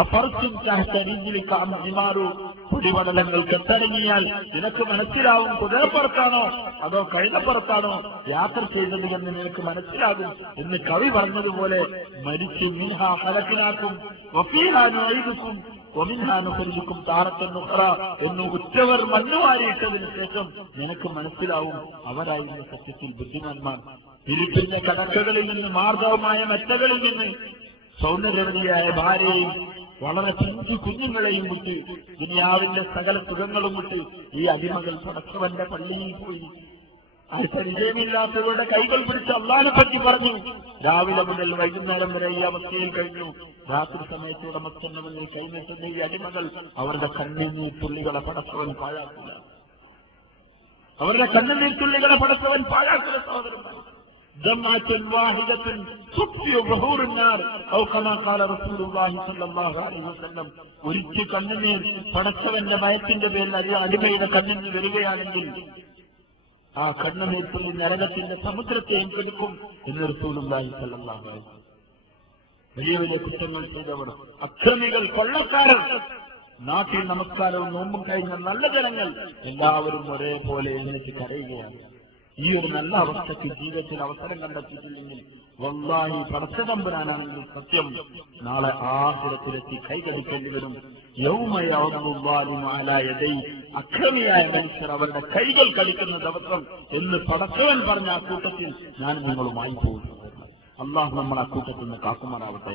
അപർച്ചും ചാഹരിമാറു പൊടിപടലങ്ങൾ കെട്ടടങ്ങിയാൽ നിനക്ക് മനസ്സിലാവും കുതിരപ്പുറത്താണോ അതോ കഴുതപ്പുറത്താണോ യാത്ര ചെയ്തത് എന്ന് നിനക്ക് മനസ്സിലാകും എന്ന് കവി പറഞ്ഞതുപോലെ മരിച്ച് മിൻഹാ ഖലഖനാകും വഫീഹാ നുഈദുകും വമിൻഹാ നുഖ്രിജുകും താറത്തൻ ഉഖ്റ എന്ന് ഉറ്റവർ മണ്ണുവാരിയിട്ടതിന് ശേഷം നിനക്ക് മനസ്സിലാവും അവരായിരുന്നു സത്യത്തിൽ ബുദ്ധിമാന്മാർ. ഇരിപ്പിന്റെ കടക്കകളിൽ നിന്ന് മാർദ്ദവമായ മെത്തകളിൽ നിന്ന് സൗന്ദര്യവതിയായ ഭാര്യയും വളരെ പിഞ്ചു കുഞ്ഞുങ്ങളെയും വിട്ട് ദുനിയാവിന്റെ സകല സുഖങ്ങളും വിട്ട് ഈ അടിമകൾ പടച്ചവന്റെ പള്ളിയിൽ പോയി പരിചയമില്ലാത്തവരുടെ കൈകൾ പിടിച്ച് അള്ളാഹിനെ പറ്റി പറഞ്ഞു. രാവിലെ മുതൽ വൈകുന്നേരം വരെ ഈ അവസ്ഥയിൽ കഴിഞ്ഞു. രാത്രി സമയത്ത് ഉടമസ്ഥന്റെ മുന്നിൽ കൈനീട്ടുന്ന ഈ അടിമകൾ അവരുടെ കണ്ണുനീർ തുള്ളികളെ പടച്ചവൻ പാഴാക്കില്ല. അവരുടെ കണ്ണുനീർ തുള്ളികളെ പടച്ചവൻ പാഴാക്കില്ല. സഹോദരന്മാർ, ഒരിച്ചു കണ്ണുനീർ പടച്ചവന്റെ ഭയത്തിന്റെ പേരിൽ അത് അടിമയുടെ കണ്ണുനീർ വരികയാണെങ്കിൽ ആ കണ്ണുനീർ തുള്ളി നരകത്തിന്റെ സമുദ്രത്തെയും കെടുക്കും എന്ന് റസൂലുള്ളാഹി സ്വല്ലല്ലാഹു അലൈഹി വസല്ലം. വലിയ വലിയ കുറ്റങ്ങൾ ചെയ്തവർ, അക്രമികൾ, കൊള്ളക്കാരർ, നാട്ടിൽ നമസ്കാരവും നോമ്പും കഴിഞ്ഞ നല്ല ജനങ്ങൾ എല്ലാവരും ഒരേപോലെ എന്നിട്ട് കരയുകയാണ്. ഈ ഒരു നല്ല അവസ്ഥയ്ക്ക് ജീവിതത്തിൽ അവസരം കണ്ടെത്തിയിട്ടില്ലെങ്കിൽ വല്ലാഹി പടച്ചതമ്പുരാനാണെങ്കിൽ സത്യം നാളെ ആഖിറത്തിലെത്തി കൈകടിക്കേണ്ടി വരും. അക്രമിയായ മനുഷ്യർ അവരുടെ കൈകൾ കടിക്കുന്ന ദിവസം എന്ന് പടച്ചവൻ പറഞ്ഞ ആ കൂട്ടത്തിൽ ഞാൻ നിങ്ങളുമായി പോകുന്നു. അള്ളാഹു നമ്മൾ ആ കൂട്ടത്തിൽ നിന്ന് കാക്കുമാറാവട്ടെ.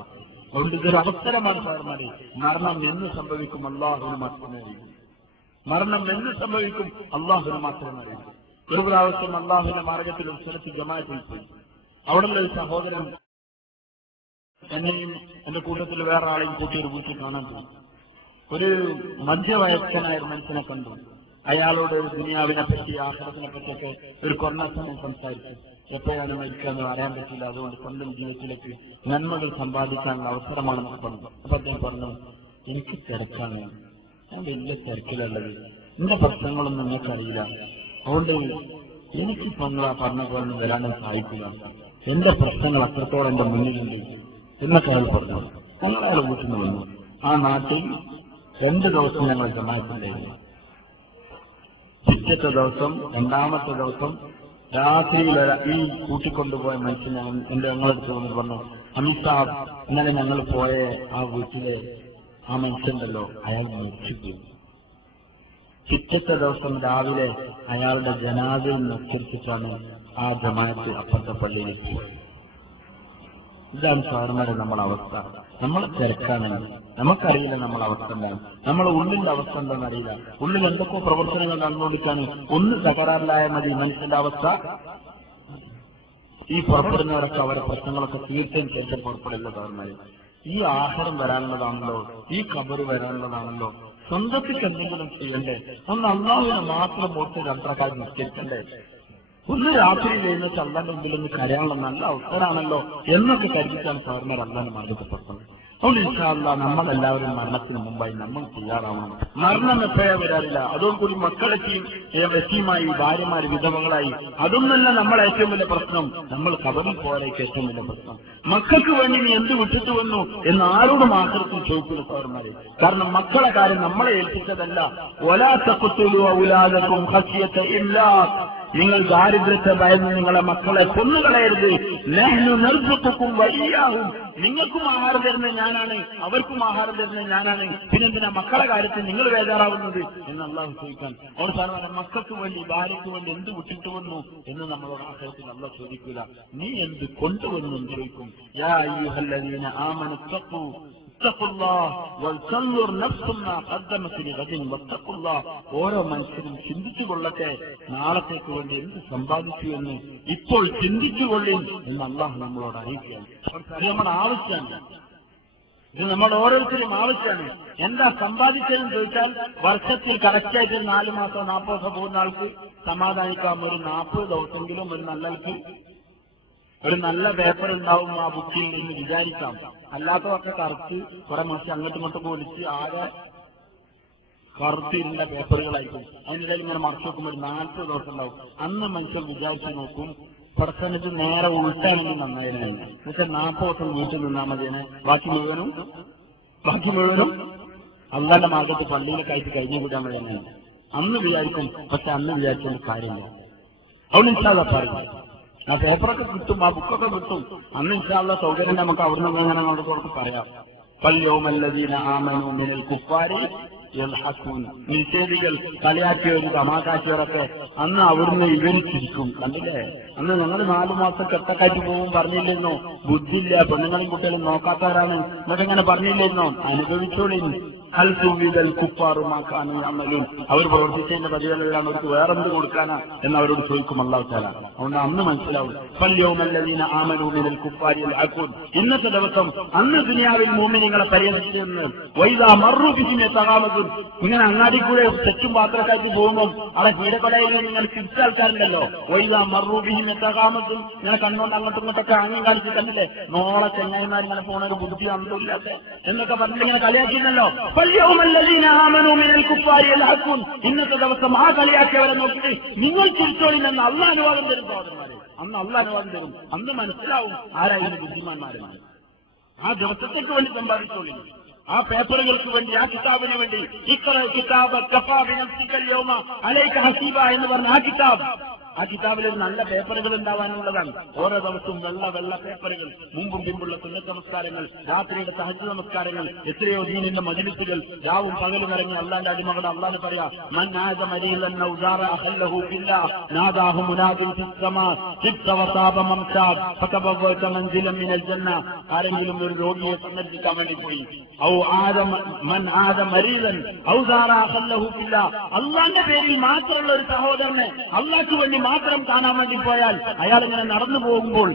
അതുകൊണ്ട് ഇതൊരു അവസരമാണ് സാർമാരെ. മരണം എന്ന് സംഭവിക്കും അള്ളാഹുവിന് മാത്രമേ അറിയൂ. മരണം എന്ന് സംഭവിക്കും അള്ളാഹുവിന് മാത്രമേ അറിയൂ. ഒരു പ്രാവശ്യം അള്ളാഹുവിന്റെ മാർഗത്തിൽ ഒരു സ്ഥലത്ത് ജമാഅത്തിൽ പോയി. അവിടുന്ന് ഒരു സഹോദരൻ എന്നെയും എന്റെ കൂട്ടത്തിൽ വേറെ ആളെയും കൂട്ടിയൊരു വീട്ടിൽ കാണാൻ പോയി. ഒരു മധ്യവയസ്കനായ മനുഷ്യനെ കണ്ടു. അയാളോട് ദുനിയാവിനെ പറ്റി ആഖിറത്തിനെ പറ്റിയൊക്കെ ഒരു കൊറോണ സമയം സംസാരിച്ചു. എപ്പോഴാണ് മരിക്കാന്ന് അറിയാൻ പറ്റില്ല, അതുകൊണ്ട് സ്വന്തം ജീവിതത്തിലേക്ക് നന്മകൾ സമ്പാദിക്കാനുള്ള അവസരമാണെന്ന് പറഞ്ഞു. അപ്പൊ അദ്ദേഹം പറഞ്ഞു, എനിക്ക് തിരക്കാണ്, ഞാൻ വലിയ തിരക്കിലുള്ളത്, എന്റെ പ്രശ്നങ്ങളൊന്നും നിങ്ങൾക്കറിയില്ല, അതുകൊണ്ട് എനിക്ക് പറഞ്ഞ പോലെ വരാനും സഹായിക്കുക, എന്റെ പ്രശ്നങ്ങൾ അത്രത്തോളം എന്റെ മുന്നിലുണ്ട് എന്നൊക്കെ അയാൾ പറഞ്ഞു. ഞങ്ങൾ അയാൾ വീട്ടിൽ നിന്ന് വന്നു. ആ നാട്ടിൽ 2 ദിവസം ഞങ്ങൾ ജമാഅത്തുണ്ടായിരുന്നു. പിറ്റത്തെ ദിവസം, 2ാമത്തെ ദിവസം രാത്രിയിൽ ഈ കൂട്ടിക്കൊണ്ടുപോയ മനുഷ്യൻ ഞങ്ങളടുത്ത് വന്നിട്ട് പറഞ്ഞു, അമിത് സാബ് ഇന്നലെ ഞങ്ങൾ പോയ ആ വീട്ടിലെ ആ മനുഷ്യണ്ടല്ലോ, അയാൾ മരിച്ചുപോയി. പിറ്റത്തെ ദിവസം രാവിലെ അയാളുടെ ജനാസയിൽ നിസ്കരിച്ചിട്ടാണ് ആ ജമാഅത്ത് അപ്പുറത്തെ പള്ളിയിൽ പോയത്. ഇതാണ് സാറുമാരെ നമ്മളെ അവസ്ഥ. നമ്മളെ തിരക്കാണ്, നമുക്കറിയില്ല നമ്മളെ അവസ്ഥ എന്താണ്, നമ്മളെ ഉള്ളിന്റെ അവസ്ഥ എന്താണെന്ന് അറിയില്ല. ഉള്ളിൽ എന്തൊക്കെ പ്രവർത്തനങ്ങൾ നടന്നുകൊണ്ടിരിക്കാണ്. ഒന്ന് തകരാറിലായ മതി മനുഷ്യന്റെ അവസ്ഥ. ഈ പുറപ്പെടുന്നവരൊക്കെ അവരുടെ പ്രശ്നങ്ങളൊക്കെ തീർച്ചയായും ശേഷം പുറപ്പെടില്ല സാറുമാരെ. ഈ ആഹാരം വരാനുള്ളതാണല്ലോ, ഈ ഖബർ വരാനുള്ളതാണല്ലോ. സ്വന്തത്തിക്ക് എന്തെങ്കിലും ചെയ്യണ്ടേ? ഒന്ന് അല്ലാഹുവിനെ മാത്രം ഓർത്ത് രണ്ടരക്കാൽ നിസ്കരിക്കണ്ടേ? ഒന്ന് രാത്രിയിൽ എഴുന്നേറ്റ് അല്ലാന്റെ മുമ്പിൽ ഒന്ന് കരയാനുള്ള നല്ല അവസരമാണല്ലോ എന്നൊക്കെ കരുതിച്ചാണ് സാറിമാർ അല്ലാന്റെ മാർഗത്തിൽപ്പെടുന്നത്. അതുകൊണ്ട് ഇൻഷാ അല്ലാഹ് നമ്മളെല്ലാവരും മരണത്തിന് മുമ്പായി നമ്മൾ തയ്യാറാവണം. മരണം എപ്പോഴാ വരാറില്ല. അതോടുകൂടി മക്കളെത്തിയും വ്യക്തിയുമായി, ഭാര്യമാര് വിധവകളായി, അതൊന്നല്ല നമ്മളെ ഏറ്റവും വലിയ പ്രശ്നം. നമ്മൾ കബറിൽ പോയാലേക്ക് ഏറ്റവും വലിയ പ്രശ്നം. മക്കൾക്ക് വേണ്ടി നീ എന്ത് വിട്ടിട്ട് വന്നു എന്ന് ആരോടും ആശ്രയിച്ചും ചോദിക്കുന്ന സാറുമാര്. കാരണം മക്കളെ കാര്യം നമ്മളെ ഏൽപ്പിച്ചതല്ല. വലാ തഖ്തുലൂ ഔലാദകും ഖശ്യത ഇംലാഖ്, നിങ്ങൾ ദാരിദ്ര്യത്തെ ഭയന്ന് നിങ്ങളെ മക്കളെ കൊന്നുകളയരുത്. നഹ്നു നർസുഖുകും വഇയ്യാഹും, നിങ്ങൾക്കും ആഹാരം തരുന്നത് ഞാനാണ്, അവർക്കും ആഹാരം തരുന്നത് ഞാനാണ്, പിന്നെന്തിനാ മക്കളെ കാര്യത്തിൽ നിങ്ങൾ ബേജാറാവുന്നത് എന്ന് അല്ലാഹു ചോദിക്കാൻ. അവർ സാധാരണ മക്കൾക്ക് വേണ്ടി, ഭാര്യയ്ക്ക് വേണ്ടി എന്ത് വിട്ടിട്ട് വന്നു എന്ന് നമ്മളോട് ആശ്രയത്തിൽ അല്ലാഹു ചോദിക്കില്ല. നീ എന്ത് കൊണ്ടുവന്നു എന്ന് ചോദിക്കും. യാ അയ്യുഹല്ലദീന ആമനു തഖൂ ഓരോ മനുഷ്യരും ചിന്തിച്ചു കൊള്ളട്ടെ, നാളത്തേക്ക് വേണ്ടി എന്ത് സമ്പാദിച്ചു എന്ന് ഇപ്പോൾ ചിന്തിച്ചുകൊള്ളി എന്ന് അല്ലാഹു നമ്മളോട് അറിയിക്കുകയാണ്. ഇത് നമ്മുടെ ആവശ്യമാണ്, ഇത് നമ്മൾ ഓരോരുത്തരും ആവശ്യമാണ്. എന്താ സമ്പാദിച്ചതെന്ന് ചോദിച്ചാൽ, വർഷത്തിൽ കറക്റ്റായിട്ട് 4 മാസം 40 ദിവസം പോകുന്ന ആൾക്ക് സമാധാനിക്കാം. ഒരു 40 ദിവസമെങ്കിലും ഒരു നല്ലൾക്ക് ഒരു നല്ല പേപ്പർ ഉണ്ടാവും ആ ബുക്കിൽ എന്ന് വിചാരിക്കാം. അല്ലാത്തതൊക്കെ കറുത്ത് കുറെ മാസം അങ്ങോട്ടും ഇങ്ങോട്ടും പോലിച്ച് ആകെ കറുത്തിരുന്ന പേപ്പറുകളായിരിക്കും. അതിനിടയിൽ ഇങ്ങനെ മറച്ചു നോക്കുമ്പോൾ ഒരു 40 ദിവസം ഉണ്ടാവും. അന്ന് മനുഷ്യൻ വിചാരിച്ചു നോക്കും, പെർസെന്റേജ് നേരെ ഉൾട്ടാണെങ്കിൽ നന്നായിരുന്നു. എന്നുവെച്ചാൽ 40 ദിവസം വീട്ടിൽ നിന്നാൽ മതിയെ ബാക്കി മുഴുവനും അള്ളാന്റെ മാർഗത്ത് പള്ളിയിലൊക്കെ ആയിട്ട് കഴിഞ്ഞു വിടാൻ വേണ്ടിയാണ് അന്ന് വിചാരിക്കും. പക്ഷെ അന്ന് വിചാരിച്ചൊരു കാര്യമില്ല. അവിടെ ഇൻഷാല്ലാ പറയും, ആ പേപ്പറൊക്കെ കിട്ടും, ആ ബുക്കൊക്കെ കിട്ടും. അന്ന് ഇൻഷാല്ലാ സൗകര്യം നമുക്ക് അവിടുന്ന് അങ്ങനെ അങ്ങോട്ട് പറയാം. ഫൽയൗമല്ലദീന ആമനൂ മിനൽ കുഫാരി യൽഹഖൂൻ, നിഷേധികൾ കളിയാക്കിയവരും തമാശാക്കിയവരൊക്കെ അന്ന് അവിടുന്ന് വിവരിച്ചിരിക്കും. കണ്ടില്ലേ, അന്ന് ഞങ്ങൾ 4 മാസം കെട്ടക്കാറ്റ് പോകും പറഞ്ഞില്ലെന്നോ, ബുദ്ധിയില്ല, പെണ്ണുങ്ങളും കുട്ടികളും നോക്കാത്തവരാണ് എന്നൊക്കെ പറഞ്ഞില്ലെന്നോ, അനുഭവിച്ചോളി. ഹൽ തുവിദൽ കുഫാറുമാക്കാനും അമലും, അവർ പ്രവർത്തിച്ചതിന്റെ പ്രതിഫലമാണ് അവർക്ക് വേറെന്ത് കൊടുക്കാനാ എന്നവരോട് ചോദിക്കും അല്ലാഹു തആല. അതുകൊണ്ട് അന്ന് മനസ്സിലാവും. ഫൽയൗമല്ലദീന ആമനൂ മിനൽ കുഫാരി യൽഹഖൂൻ, ഇന്നത്തെ ദിവസം അന്ന് ദുനിയാവിൽ മുഅ്മിനീങ്ങളെ പരിഹസിച്ചെന്ന്. വൈദാ മർറു ബിഹിം യതഗാമസൂൻ, ഇങ്ങനെ അങ്ങാടി കൂടെ തെറ്റും പാത്രക്കാറ്റ് പോകുമ്പോൾ അവിടെ പീഡക്കൊലയിൽ ഇങ്ങനെ ചിരിച്ച ആൾക്കാരുണ്ടല്ലോ. വൈദാ മർറു ബിഹിം യതഗാമസൂൻ, ഇങ്ങനെ കണ്ണുകൊണ്ട് അങ്ങോട്ടും ഇങ്ങോട്ടൊക്കെ ആംഗ്യം കാണിച്ച് കണ്ടില്ലേ, നോളെ ചെങ്ങായിമാർ ഇങ്ങനെ പോണ ഒരു ബുദ്ധി അന്തമില്ലാത്ത എന്നൊക്കെ പറഞ്ഞിട്ട് ഇങ്ങനെ കളിയാക്കിയിരുന്നല്ലോ. ഇന്നത്തെ ദിവസം ആ കളിയാക്കിയവരെ നോക്കിയിട്ട് നിങ്ങൾ ചിരിച്ചോളി എന്ന് അള്ളാഹ് അനുവാദം തരും സഹോദരന്മാരെ. അന്ന് അള്ളാഹ് അനുവാദം തരും. അന്ന് മനസ്സിലാവും ആരായിരുന്നു ബുദ്ധിമാന്മാരെന്ന്. ആ ദിവസത്തേക്ക് വേണ്ടി സമ്പാദിച്ചോളി, ആ പേപ്പറുകൾക്ക് വേണ്ടി, ആ കിതാബിന് വേണ്ടി. ഇഖ്റ കിതാബ കഫാ ബിനഫ്സിക യൗമ അലൈക ഹസീബ എന്ന് പറഞ്ഞ ആ കിതാബ്, ആ കിതാബിൽ നല്ല പേപ്പറുകൾ ഉണ്ടാവാനുള്ളതാണ്. ഓരോ ദിവസവും വെള്ള പേപ്പറുകൾ, മുമ്പും പിമ്പുള്ള സുന്നത്ത് നമസ്കാരങ്ങൾ, രാത്രിയുടെ തഹജ്ജുദ് നമസ്കാരങ്ങൾ, എത്രയോ ദീനിന്റെ മജ്‌ലിസുകൾ, രാവും പകലും ഇറങ്ങി അള്ളാന്റെ അടിമകളെ അള്ളാഹ് പറയാ, മൻ ആദ മരീലൻ നൗദാറ അഹല്ലഹു ബില്ലാഹ് നാദാഹു മുനാദിൻ ഫിസ് സമാ ഖിബ്ത വസാബ മംസാദ് ഫതബവത മൻസിലൻ മിനൽ ജന്ന. ആരെങ്കിലും ഒരു രോഗിയെ സന്ദർശിക്കാൻ വേണ്ടി പോയി, ഔ ആദം മൻ ആദ മരീലൻ ഔദാറ അഹല്ലഹു ബില്ലാഹ്, അള്ളാന്റെ പേരിൽ മാത്രമുള്ള ഒരു സഹോദരനെ അള്ളാഹ്ക്ക് വേണ്ടി മാത്രം കാണാൻ വേണ്ടി പോയാൽ അയാൾ ഇങ്ങനെ നടന്നു പോകുമ്പോൾ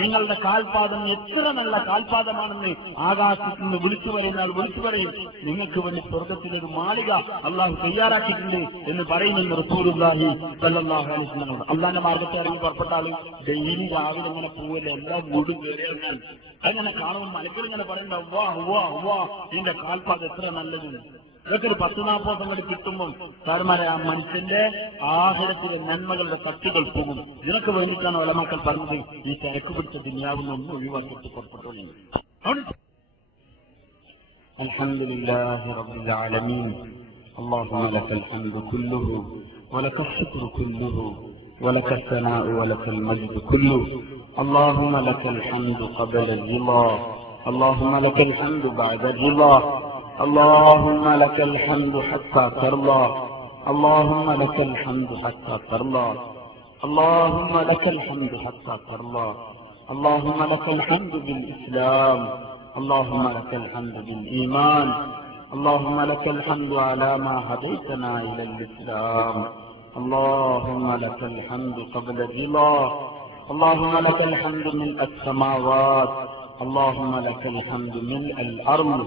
നിങ്ങളുടെ കാൽപാദം എത്ര നല്ല കാൽപാദമാണെന്ന് ആകാശത്ത് നിന്ന് വിളിച്ചു പറയുന്ന ആൾ വിളിച്ചു പറയും, നിങ്ങൾക്ക് വേണ്ടി സ്വർഗത്തിലൊരു മാളിക അള്ളാഹു തയ്യാറാക്കിയിട്ടുണ്ട് എന്ന് പറയുമെന്ന് റസൂലുള്ളാഹി സ്വല്ലല്ലാഹു അലൈഹി വസല്ലം. അള്ളാന്റെ മാർഗത്തെ ഇറങ്ങി പുറപ്പെട്ട ആള് ഡെയിലി രാവിലെ ഇങ്ങനെ പോവല്ലേ, എല്ലാം വീടും കയറിയാൽ അങ്ങനെ കാണുമ്പോൾ മലക്കൾ ഇങ്ങനെ പറയുന്നുണ്ട്, വാ വാ വാ നിന്റെ കാൽപാദം എത്ര നല്ലത്. ഇതൊക്കെ ഒരു 10-40 ദിവസം കൂടി കിട്ടുമ്പോൾ സാർമാരെ ആ മനുഷ്യന്റെ ആഹാരത്തിലെ നന്മകളുടെ തട്ടുകൾ പോകും. ഇതിനൊക്കെ വേണ്ടിയിട്ടാണ് ഉലമാക്കൾ പറഞ്ഞത്, ഈ തിരക്ക് പിടിച്ച ദുനിയാവിനൊന്നും ഒഴിവാക്കിയിട്ട് പുറപ്പെട്ടോളൂ. അൽഹംദുലില്ലാഹി റബ്ബിൽ ആലമീൻ اللهم لك الحمد كله ولك الشكر كله ولك الثناء ولك المجد كله. اللهم لك الحمد قبل الرضا، اللهم لك الحمد بعد الرضا، اللهم لك الحمد حتى ترضى، اللهم لك الحمد حتى ترضى، اللهم لك الحمد حتى ترضى، اللهم لك الحمد بالإسلام، اللهم لك الحمد بالإيمان، اللهم لك الحمد على ما هديتنا إلى الإسلام، اللهم لك الحمد قبل الرضا، اللهم لك الحمد ملء السماوات، اللهم لك الحمد ملء الأرض،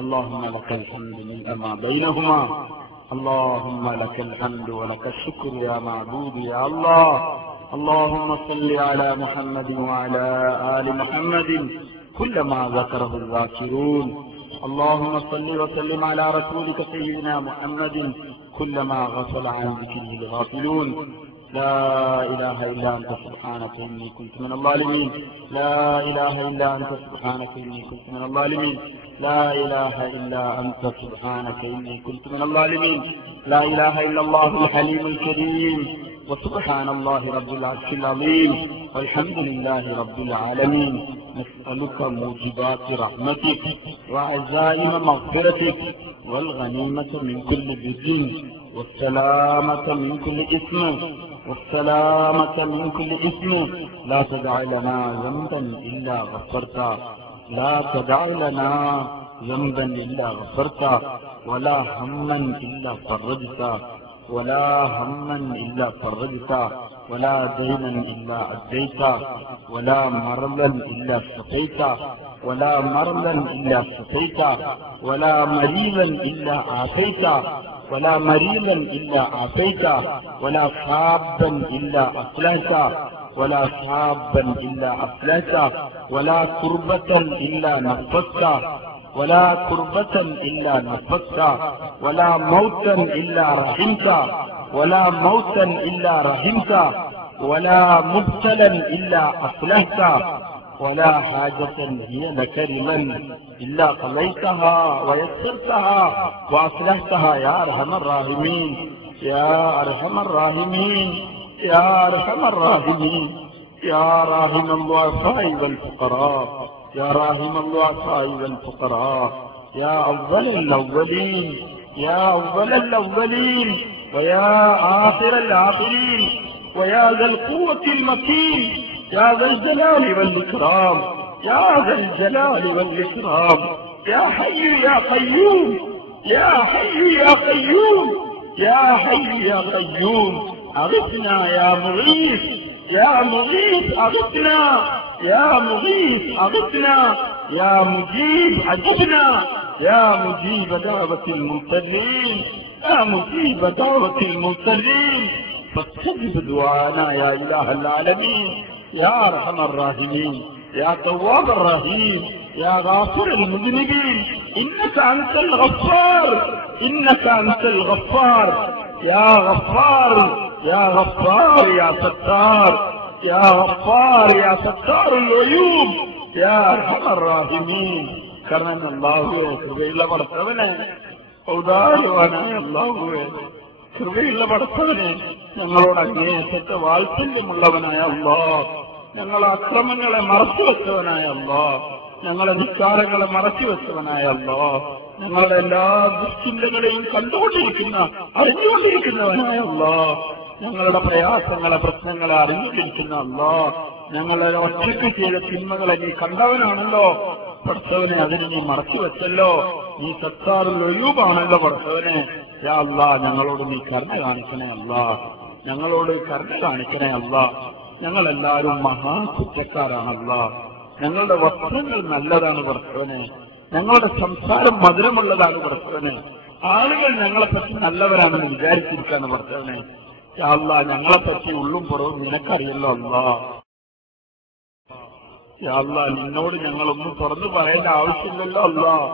اللهم لك الحمد ملء ما بينهما، اللهم لك الحمد ولك الشكر يا معبود يا الله. اللهم صل على محمد وعلى آل محمد كلما ذكره الذاكرون، اللهم صل وسلم على رسولك سيدنا محمد كلما غفل عن ذكره الغافلون. لا إله إلا أنت سبحانك إني كنت من الظالمين، لا إله إلا أنت سبحانك إني كنت من الظالمين، لا إله إلا أنت سبحانك إني كنت من الظالمين، لا إله إلا الله الحليم الكريم، وسبحان الله رب العرش العظيم، والحمد لله رب العالمين. نسألك موجبات رحمتك وعزائم مغفرتك والغنيمة من كل بر والسلامة من كل إثم، والسلامة من كل إثم. لا تدع لنا ذنبا إلا غفرته، لا تدع لنا ذنبا إلا غفرته، ولا هما إلا فرجته، ولا هما إلا فرجته، ولا دينا إلا أديته، ولا مرضا إلا شفيته، ولا مرضا إلا شفيته، ولا مريضا إلا عافيته، ولا مريضا إلا عافيته، ولا شابا إلا أصلحته، ولا شابا إلا أصلحته، ولا كربة إلا نفسته، ولا كربة إلا نفسته، ولا موتا إلا رحمته، ولا موتا إلا رحمته، ولا مبتلا إلا أصلحته، ولا حاجة هي لك رضا إلا قضيتها ويسرتها وأصلحتها يا أرحم الراحمين، يا أرحم الراحمين، يا أرحم الراحمين، يا راحم الضعفاء والفقراء، يا راحم الضعفاء والفقراء، يا أفضل الأولين، يا أفضل الأولين، ويا آخر الآخرين، ويا ذا القوة المتين، يا ذا الجلال والإكرام، يا ذا الجلال والإكرام، يا حي يا قيوم، يا حي يا قيوم، يا حي يا قيوم. أغثنا يا مغيث، يا مغيث أغثنا، يا مغيث أغثنا، يا مجيب أجبنا، يا مجيب دعوة المضطرين، يا مجيب دعوة المضطرين. فاستجب دعانا يا إله العالمين، يا أرحم الراحمين، يا تواب الرحيم، يا غافر المذنبين. إنك أنت الغفار، إنك أنت الغفار، يا غفار، يا غفار، يا ستار، يا غفار، يا ستار العيوب، يا أرحم الراحمين. كرم الله കൃപയുള്ള പടച്ചവനെ, ഔദാര്യവാനായ അല്ലാഹുവേ, കൃപയുള്ള പടച്ചവനെ, ഞങ്ങളോട് അങ്ങേയറ്റത്തെ വാത്സല്യമുള്ളവനായ അല്ലാഹ്, ഞങ്ങളെ അക്രമങ്ങളെ മറച്ചുവെച്ചവനായ അല്ലാഹ്, ഞങ്ങളെ ധിക്കാരങ്ങളെ മറച്ചുവെച്ചവനായ അല്ലാഹ്, ഞങ്ങളുടെ എല്ലാ ദുശ്ചിന്തകളെയും കണ്ടുകൊണ്ടിരിക്കുന്ന അറിഞ്ഞുകൊണ്ടിരിക്കുന്നവനായ അല്ലാഹ്, ഞങ്ങളുടെ പ്രയാസങ്ങളെ പ്രശ്നങ്ങളെ അറിഞ്ഞുകൊണ്ടിരിക്കുന്ന അല്ലാഹ്, ഞങ്ങളെ ഒറ്റയ്ക്ക് ചെയ്ത തിന്മകളെ നീ കണ്ടവനാണല്ലോ പടച്ചവനെ, അതിന് നീ മറച്ചു വെച്ചല്ലോ, നീ സത്താറുൽ ഒയൂബാണല്ലോ പടച്ചവനെ. യാ അല്ലാഹ്, ഞങ്ങളോട് നീ കരുണ കാണിക്കണേ അല്ലാഹ്, ഞങ്ങളോട് കരുണ കാണിക്കണേ അല്ലാഹ്. ഞങ്ങളെല്ലാവരും മഹാ കുറ്റക്കാരാണല്ലാഹ്, ഞങ്ങളുടെ വസ്ത്രങ്ങൾ നല്ലതാണ് പടച്ചവനെ, ഞങ്ങളുടെ സംസാരം മധുരമുള്ളതാണ് പടച്ചവനെ, ആളുകൾ ഞങ്ങളെപ്പറ്റി നല്ലവരാണെന്ന് വിചാരിച്ചിരിക്കാണ് പടച്ചവനെ. യാ അല്ലാഹ്, ഞങ്ങളെപ്പറ്റി ഉള്ളും പുറവും നിനക്കറിയല്ലോ അല്ലാഹ്. യാ അല്ലാഹ്, നിന്നോട് ഞങ്ങളൊന്നും തുറന്നു പറയേണ്ട ആവശ്യമില്ലല്ലോ അല്ലാഹ്.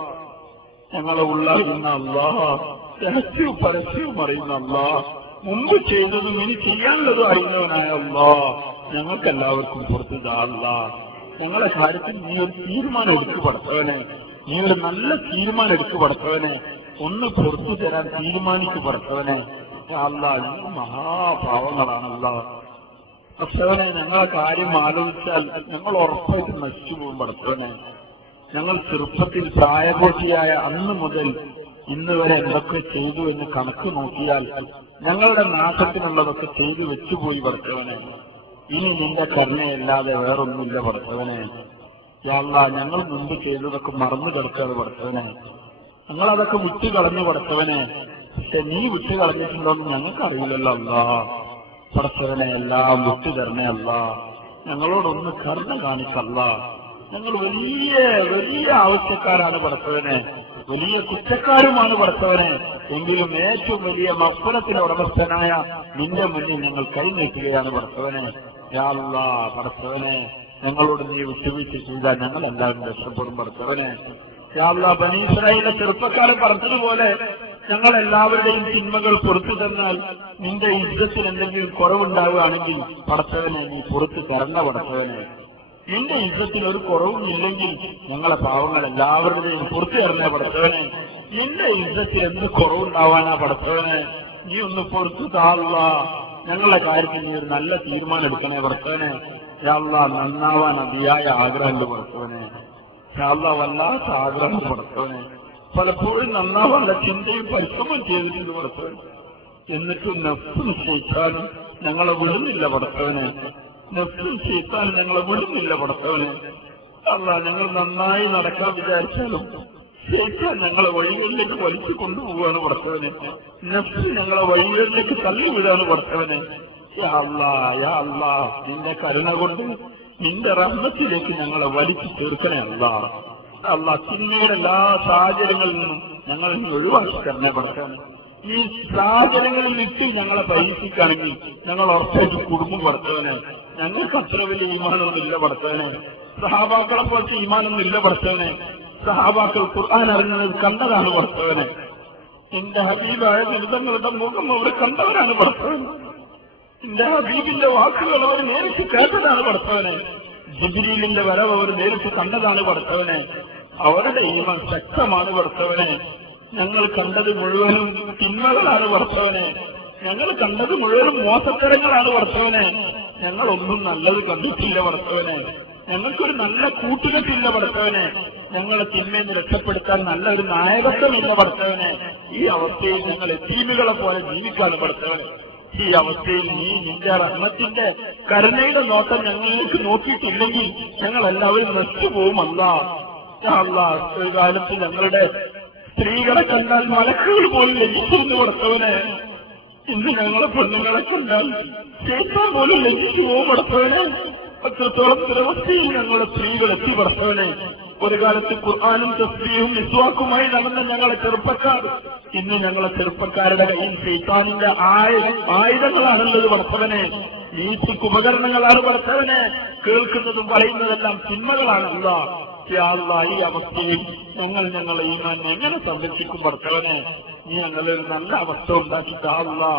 ഞങ്ങളെ ഉള്ളറിയുന്ന അല്ലാഹ്, രഹസ്യവും പരസ്യവും അറിയുന്ന അല്ലാഹ്, മുമ്പ് ചെയ്തതും ഇനി ചെയ്യാനുള്ളതും അറിയുന്നവനായ അല്ലാഹ്, ഞങ്ങൾക്കെല്ലാവർക്കും പുറത്തുതാ അല്ലാഹ്. ഞങ്ങളെ കാര്യത്തിൽ നീ ഒരു തീരുമാനം എടുത്തു പടച്ചവനെ, നീ ഒരു നല്ല തീരുമാനം എടുത്തു പടച്ചവനെ. ഒന്ന് പുറത്തു തരാൻ തീരുമാനിച്ചു പടച്ചവനെ. അല്ലാ ഞങ്ങൾ മഹാപാവങ്ങളാണല്ലോ പടച്ചവനെ. ഞങ്ങളെ കാര്യം ആലോചിച്ചാൽ ഞങ്ങൾ ഉറപ്പായിട്ട് നശിച്ചു പോകും പടച്ചവനെ. ഞങ്ങൾ ചെറുപ്പത്തിൽ പ്രായപൂർത്തിയായ അന്ന് മുതൽ ഇന്ന് വരെ എന്തൊക്കെ ചെയ്തു എന്ന് കണക്ക് നോക്കിയാൽ ഞങ്ങളുടെ നാശത്തിനുള്ളതൊക്കെ ചെയ്തു വെച്ചുപോയി പടച്ചവനെ. ഇനി നിന്റെ കരുണയല്ലാതെ വേറൊന്നുമില്ല പടച്ചവനെ. യാ ഞങ്ങൾ മുമ്പ് ചെയ്തതൊക്കെ മറന്നു കിടക്കാതെ പടച്ചവനെ. ഞങ്ങളതൊക്കെ വിട്ടുകളഞ്ഞു പടച്ചവനെ. പക്ഷെ നീ വിട്ടുകളഞ്ഞിട്ടുണ്ടോന്ന് ഞങ്ങൾക്കറിയില്ലല്ലോ അല്ലാ പടച്ചവനെ. എല്ലാം വിട്ടു തരണേ അല്ലാ. ഞങ്ങളോടൊന്ന് കരുണ കാണിക്കല്ല. ഞങ്ങൾ വലിയ വലിയ ആവശ്യക്കാരാണ് പടച്ചവനെ, വലിയ കുറ്റക്കാരുമാണ് പടച്ചവനെ. എങ്കിലും ഏറ്റവും വലിയ മഫ്ഫറത്തിന് ഉടമസ്ഥനായ നിന്റെ മുന്നിൽ ഞങ്ങൾ കൈനീട്ടുകയാണ് പടച്ചവനെ. യാ അല്ലാ പടച്ചവനെ, ഞങ്ങളോട് നീ വിട്ടുവീഴ്ച ചെയ്താൽ ഞങ്ങൾ എല്ലാവരും രക്ഷപ്പെടും പടച്ചവനെ. യാ അല്ലാ ബനീ ഇസ്രായേലിലെ ചെറുപ്പക്കാരൻ പറഞ്ഞതുപോലെ ഞങ്ങൾ എല്ലാവരുടെയും തിന്മകൾ പുറത്തു തന്നാൽ നിന്റെ ഇജ്ജത്തിൽ എന്തെങ്കിലും കുറവുണ്ടാവുകയാണെങ്കിൽ പടച്ചവനെ നീ പുറത്തു തരണ്ട പടച്ചവനെ. നിന്റെ ഇജ്ജത്തിൽ ഒരു കുറവും ഇല്ലെങ്കിൽ ഞങ്ങളെ പാവങ്ങൾ എല്ലാവരുടെയും പുറത്തു തരണേ പടച്ചവനെ. നിന്റെ ഇജ്ജത്തിൽ എന്ത് കുറവുണ്ടാവാനാ പടച്ചവനെ. നീ ഒന്ന് പുറത്തു താള്ള. ഞങ്ങളുടെ കാര്യത്തിൽ നീ ഒരു നല്ല തീരുമാനം എടുക്കണേ പടച്ചവനെ. യാ അല്ലാ നന്നാവാൻ അതിയായ ആഗ്രഹമുണ്ട് പടച്ചവനെ. യാ അല്ലാ വല്ലാത്ത ആഗ്രഹം പടച്ചവനെ. പലപ്പോഴും നന്നാവാനുള്ള ചിന്തയും പരിശ്രമം ചെയ്തിട്ടുണ്ട് പടച്ചവൻ. എന്നിട്ടും നഫ്സും ശൈത്താനും ഞങ്ങളെ വിടുന്നില്ല പടച്ചവനെ. നഫ്സും ശൈത്താനും ഞങ്ങളെ വിടുന്നില്ല പടച്ചവനെ. അല്ലാ ഞങ്ങൾ നന്നായി നടക്കാൻ വിചാരിച്ചാലും ശൈത്താൻ ഞങ്ങളെ വഴികളിലേക്ക് വലിച്ചു കൊണ്ടുപോവുകയാണ് പടച്ചവനെ. നഫ്സ് ഞങ്ങളെ വഴികളിലേക്ക് തള്ളിവിടാണ് പടച്ചവനെ. യാ അല്ലാ യാ അല്ലാ നിന്റെ കരുണ കൊണ്ട് നിന്റെ റഹ്മത്തിലേക്ക് ഞങ്ങളെ വലിച്ചു തീർക്കണേ അല്ലാ. അല്ലാ തിന്മയുടെ എല്ലാ സാഹചര്യങ്ങളിൽ നിന്നും ഞങ്ങൾ ഒഴിവാക്കി തരണേ പടച്ചവനെ. ഈ സാഹചര്യങ്ങളിൽ വിട്ട് ഞങ്ങളെ പരീക്ഷിക്കുകയാണെങ്കിൽ ഞങ്ങൾ ഉറപ്പായിട്ട് കുടുംബം പടച്ചവനെ. ഞങ്ങൾക്ക് അത്ര വലിയ ഈമാനൊന്നും ഇല്ല പടച്ചവനെ. സഹാബാക്കളെ പോലത്തെ ഈമാനൊന്നും ഇല്ല പടച്ചവനെ. സഹാബാക്കൾ ഖുർആൻ അറിഞ്ഞത് കണ്ടതാണ് പടച്ചവനെ. എന്റെ ഹബീബായ ദുരിതങ്ങളുടെ മുഖം അവർ കണ്ടവരാണ് പടച്ചവൻ. എന്റെ ഹബീബിന്റെ വാക്കുകൾ അവർ നേരിട്ട് കേട്ടതാണ് പടച്ചവനെ. ജിബ്രീലിന്റെ വരവ് അവർ നേരിട്ട് കണ്ടതാണ് പടച്ചവനെ. അവരുടെ ഈമാൻ ശക്തമാണ് പടച്ചവനെ. ഞങ്ങൾ കണ്ടത് മുഴുവനും തിന്മകളാണ് പടച്ചവനെ. ഞങ്ങൾ കണ്ടത് മുഴുവനും മോശത്തരങ്ങളാണ് പടച്ചവനെ. ഞങ്ങളൊന്നും നല്ലത് കണ്ടിട്ടില്ല പടച്ചവനെ. ഞങ്ങൾക്കൊരു നല്ല കൂട്ടുകെട്ടില്ല പടച്ചവനെ. ഞങ്ങളെ തിന്മയെന്ന് രക്ഷപ്പെടുത്താൻ നല്ലൊരു നായകത്വമില്ല പടച്ചവനെ. ഈ അവസ്ഥയിൽ ഞങ്ങൾ യതീമുകളെ പോലെ ജീവിക്കാണ് പടച്ചവനെ. ഈ അവസ്ഥയിൽ നീ നിന്റെ റഹ്മത്തിന്റെ കരുണയുടെ നോട്ടം ഞങ്ങൾക്ക് നോക്കിയിട്ടില്ലെങ്കിൽ ഞങ്ങൾ എല്ലാവരും നശിച്ചുപോകും അല്ലാ. അല്ലാ ഒരു കാലത്ത് ഞങ്ങളുടെ സ്ത്രീകളെ കണ്ടാൽ മലക്കുകൾ പോലും ലഭിച്ചിരുന്നു പടച്ചവനെ. ഇന്ന് ഞങ്ങളെ പെണ്ണുങ്ങളെ കണ്ടാൽ ശൈത്താൻ പോലും ലഭിച്ചു പോകും പടച്ചവനെ. അത്രത്തോളം ദുരവസ്ഥയിൽ ഞങ്ങളുടെ സ്ത്രീകൾ എത്തി പടച്ചവനെ. ഒരു കാലത്ത് ഖുർആനും തസ്ബീഹും മിസ്വാക്കുമായി നടന്ന ഞങ്ങളെ ചെറുപ്പക്കാർ ഇന്ന് ഞങ്ങളെ ചെറുപ്പക്കാരുടെ കയ്യിൽ ശൈത്താനിന്റെ ആയുധങ്ങളാണുള്ളത് പടച്ചവനെ. നീതിക്ക് ഉപകരണങ്ങളാണ് പടച്ചവനെ. കേൾക്കുന്നതും പറയുന്നതെല്ലാം തിന്മകളാണ് അല്ലാ. യാ അല്ലാ ഈ അവസ്ഥയിൽ ഞങ്ങളെ ഈമാൻ എങ്ങനെ സംരക്ഷിക്കും പടച്ചവനെ. നീ ഞങ്ങളൊരു നല്ല അവസ്ഥ ഉണ്ടാക്കി താ അല്ലാ.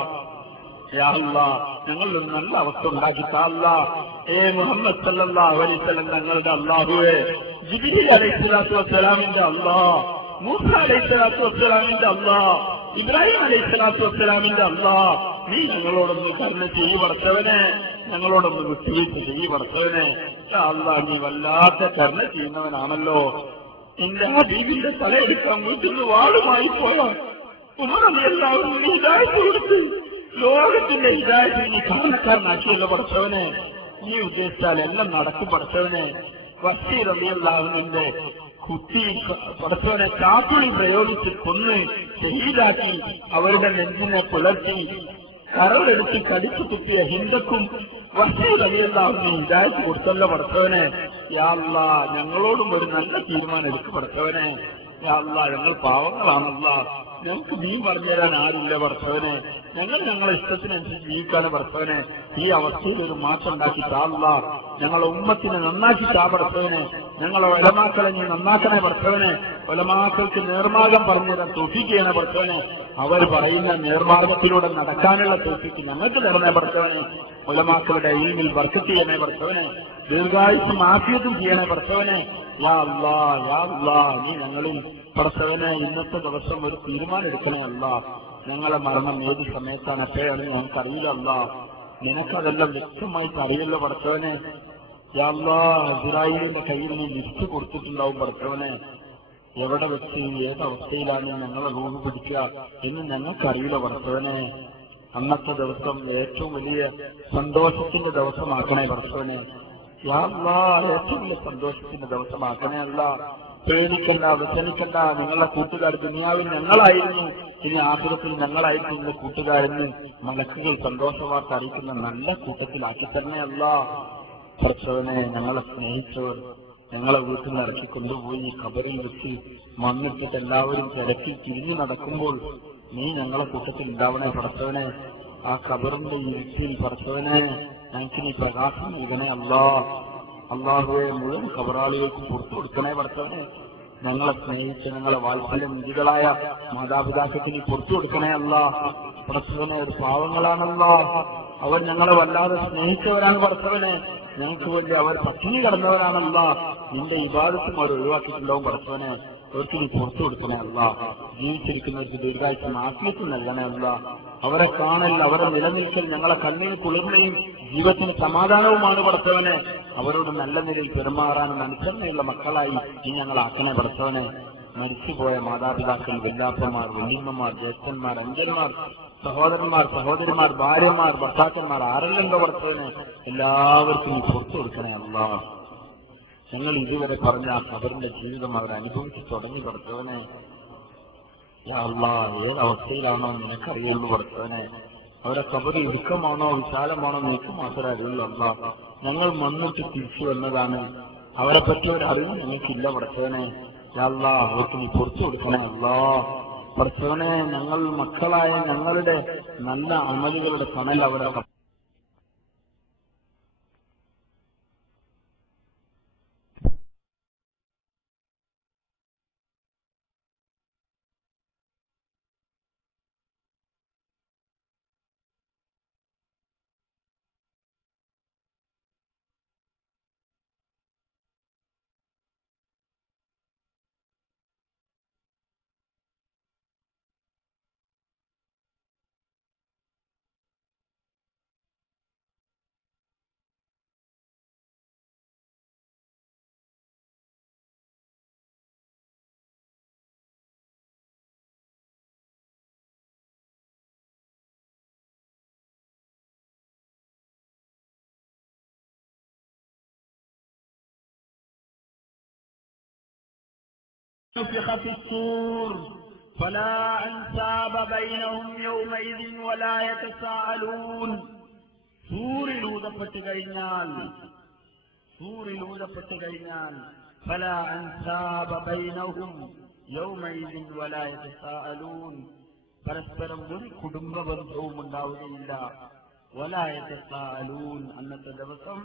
യാ അല്ലാ ഞങ്ങളൊരു നല്ല അവസ്ഥ ഉണ്ടാക്കി താ അല്ലാ. മുഹമ്മദ് സല്ലല്ലാഹു അലൈഹി വസല്ലം ഞങ്ങളുടെ അല്ലാഹുവേ, ജിബ്രീൽ അലൈഹിസ്സലാത്തു വസ്സലാമിന്റെ അല്ലാ, മൂസ അലൈഹിസ്സലാത്തു വസ്സലാമിന്റെ അല്ലാ, ഇബ്രാഹിം അലൈഹിസ്സലാത്തു വസ്സലാമിന്റെ അല്ലാ, നീ ഞങ്ങളോടൊന്ന് കരുണ ചെയ്യ് പടച്ചവനെ. ഞങ്ങളോടൊന്ന് വിട്ടുവീഴ്ച ചെയ്യ് പടച്ചവനെ. യാ അല്ലാ നീ വല്ലാത്ത കരുണ ചെയ്യുന്നവനാണല്ലോ. നിന്റെ ഹബീബിന്റെ തലയെടുക്കാൻ വീട്ടിൽ നിന്ന് വാളുമായി പോയ ഉമർ എല്ലാവരും നീ ഹിദായത്ത് കൊടുത്ത് ലോകത്തിന്റെ ഹിദായത്തിൽ നീ കാരണക്കാരനാക്കിയല്ലോ പടച്ചവനെ. നീ ഉദ്ദേശിച്ചാൽ എല്ലാം നടക്കും പടച്ചവനെ. വസീർ റളിയല്ലാഹുവിന്റെ കുത്തി പടച്ചവനെ ചാത്തുളി പ്രയോഗിച്ച് കൊന്ന് ഷഹീദാക്കി അവരുടെ നെഞ്ചിനെ പുലർത്തി കരവെടുത്ത് കടിച്ചു കുത്തിയ ഹിന്ദുക്കും വസീർ റളിയല്ലാഹുവിന് ഹിദായത്ത് കൊടുത്തല്ലോ പടച്ചവനെ. യാ അല്ലാ ഞങ്ങളോടും ഒരു നല്ല തീരുമാനം എടുക്കും പടച്ചവനെ. യാ അല്ലാ ഞങ്ങൾ പാവങ്ങളാണല്ലാ. ഞങ്ങൾക്ക് നീ പറഞ്ഞുതരാൻ ആരില്ല പടച്ചവനെ. ഞങ്ങളെ ഇഷ്ടത്തിനനുസരിച്ച് ജീവിക്കാണ് പടച്ചവനെ. ഈ അവസ്ഥയിൽ ഒരു മാറ്റം ഉണ്ടാക്കി താള്ള. ഞങ്ങളെ ഉമ്മത്തിനെ നന്നാക്കി താ പടച്ചവനെ. ഞങ്ങളെ ഉലമാക്കളെ നീ നന്നാക്കണേ പടച്ചവനെ. ഉലമാക്കൾക്ക് നേർമാർഗം പറഞ്ഞുതരാൻ തൗഫീഖ് പടച്ചവനെ. അവർ പറയുന്ന നേർമാർഗത്തിലൂടെ നടക്കാനുള്ള തൗഫീഖ് ഞങ്ങൾക്ക് തരണേ പടച്ചവനെ. ഉലമാക്കളുടെ ഇൽമിൽ ബർക്കത്ത് ചെയ്യണേ പടച്ചവനെ. ദീർഘായുസ്സും ആഫിയത്തും ചെയ്യണേ പടച്ചവനെ. യാ അല്ലാ യാ അല്ലാ നീ ഞങ്ങളിൽ പടച്ചവനെ ഇന്നത്തെ ദിവസം ഒരു തീരുമാനം എടുക്കണേ അല്ല. ഞങ്ങളെ മരണം ഏത് സമയത്താണ് എപ്പോഴാണ് ഞങ്ങൾക്കറിയില്ല അല്ല. നിനക്കതെല്ലാം വ്യക്തമായിട്ട് അറിയല്ലോ പടച്ചവനെ. യാ അല്ലാഹ്, ഇസ്രായേലിന്റെ കയ്യിൽ നിന്ന് ലിസ്റ്റ് കൊടുത്തിട്ടുണ്ടാവും പടച്ചവനെ. എവിടെ വെച്ച് ഏത് അവസ്ഥയിലാണ് ഞങ്ങളെ റൂഹ് പിടിക്കുക എന്ന് ഞങ്ങൾക്കറിയില്ല പടച്ചവനെ. അന്നത്തെ ദിവസം ഏറ്റവും വലിയ സന്തോഷത്തിന്റെ ദിവസമാക്കണേ പടച്ചവനെ. യാ അല്ലാഹ്, ഏറ്റവും വലിയ സന്തോഷത്തിന്റെ ദിവസമാക്കണേ അല്ല. പേടിക്കണ്ട, വ്യസനിക്കണ്ട. നിങ്ങളുടെ കൂട്ടുകാർ ദുനിയാവിൽ ഞങ്ങളായിരുന്നു, ഇനി ആഖിറത്തിൽ ഞങ്ങളായിരിക്കും നിങ്ങളുടെ കൂട്ടുകാരെന്ന് മലക്കുകൾ സന്തോഷവാർത്ത അറിയിക്കുന്ന നല്ല കൂട്ടത്തിലാക്കി തന്നെ അല്ല. പടച്ചവനെ, ഞങ്ങളെ സ്നേഹിച്ചവർ ഞങ്ങളെ വീട്ടിൽ നിന്ന് ഇറക്കി കൊണ്ടുപോയി ഖബറിൽ വെച്ച് മണ്ണിട്ടിട്ട് എല്ലാവരും തിരക്കി തിരിഞ്ഞു നടക്കുമ്പോൾ നീ ഞങ്ങളെ കൂട്ടത്തിൽ ഉണ്ടാവണേ പടച്ചവനെ. ആ ഖബറിന്റെ ഇരുട്ടിൽ പടച്ചവനെ ഞങ്ങൾക്ക് നീ പ്രകാശം നൽകണേ അല്ലാ. അള്ളാഹുവെ, മുഴുവൻ ഖബറാളികൾക്കും പുറത്തു കൊടുക്കണേ പടച്ചവനെ. ഞങ്ങളെ സ്നേഹിച്ച് ഞങ്ങളെ വാത്സല്യ നിധികളായ മാതാപിതാക്കൾക്ക് നീ പുറത്തു കൊടുക്കണേ അല്ലാ. പടച്ചവനെ, ഒരു പാവങ്ങളാണല്ലോ അവർ. ഞങ്ങളെ വല്ലാതെ സ്നേഹിച്ചവരാണ് പടച്ചവനെ. ഞങ്ങൾക്ക് വേണ്ടി അവർ പട്ടിണി കിടന്നവരാണല്ല. നിന്റെ ഇബാദത്തും അവർ ഒഴിവാക്കിയിട്ടുണ്ടാവും പടച്ചവനെ. അവർക്ക് നീ പുറത്തു കൊടുക്കണേ അല്ല. ജീവിച്ചിരിക്കുന്നവർക്ക് ദീർഘായുസ്സും ആഫിയത്തും നൽകണേ അല്ല. അവരെ കാണൽ, അവരെ നിലനിൽക്കൽ ഞങ്ങളെ കണ്ണിന് കുളിർമയും ജീവിതത്തിന് സമാധാനവുമാണ് പടച്ചവനെ. അവരോട് നല്ല നിലയിൽ പെരുമാറാനും അനുസരണയുള്ള മക്കളായി നീ ഞങ്ങളാക്കണേ പടച്ചവനെ. മരിച്ചുപോയ മാതാപിതാക്കൾ, വല്യാപ്പന്മാർ, വല്യമ്മമാർ, ജ്യേഷ്ഠന്മാർ, അഞ്ചന്മാർ, സഹോദരന്മാർ, സഹോദരിമാർ, ഭാര്യമാർ, ഭർത്താക്കന്മാർ, ആരെല്ലാം പടച്ചവനെ എല്ലാവർക്കും നീ പുറത്തു കൊടുക്കണേ അല്ലാ. ഞങ്ങൾ ഇതുവരെ പറഞ്ഞ ആ ഖബറിന്റെ ജീവിതം അവർ അനുഭവിച്ചു തുടങ്ങി പടച്ചവനെ. യാ അല്ലാഹ്, ഏതവസ്ഥയിലാണോ നിനക്കറിയുള്ളൂ പടച്ചവനെ. അവരെ ഖബർ ഇടുക്കമാണോ വിശാലമാണോ നിനക്ക് മാത്രമേ അറിയുള്ളൂ അല്ലാ. ഞങ്ങൾ മണ്ണിട്ട് തിരിച്ചു വന്നതാണ്. അവരെ പറ്റി ഒരു അറിവ് ഞങ്ങൾക്കില്ല പടച്ചവനെ. യാ അല്ലാഹ്, അവർക്ക് നീ പുറത്തു കൊടുക്കണേ അല്ലാ. പടച്ചവനെ, ഞങ്ങൾ മക്കളായ ഞങ്ങളുടെ നല്ല അമലുകളുടെ കണൽ അവരെ نفخ في الصور فلا أنساب بينهم يومئذ ولا يتساءلون. സൂറിലൂതപ്പെട്ട് കഴിഞ്ഞാൽ فلا أنساب بينهم يومئذ ولا يتساءلون. പരസ്പരം ഒരു കുടുംബ ബന്ധവും ഉണ്ടാവുകയില്ല. ولا يتساءلون, അന്നത്തെ ദിവസം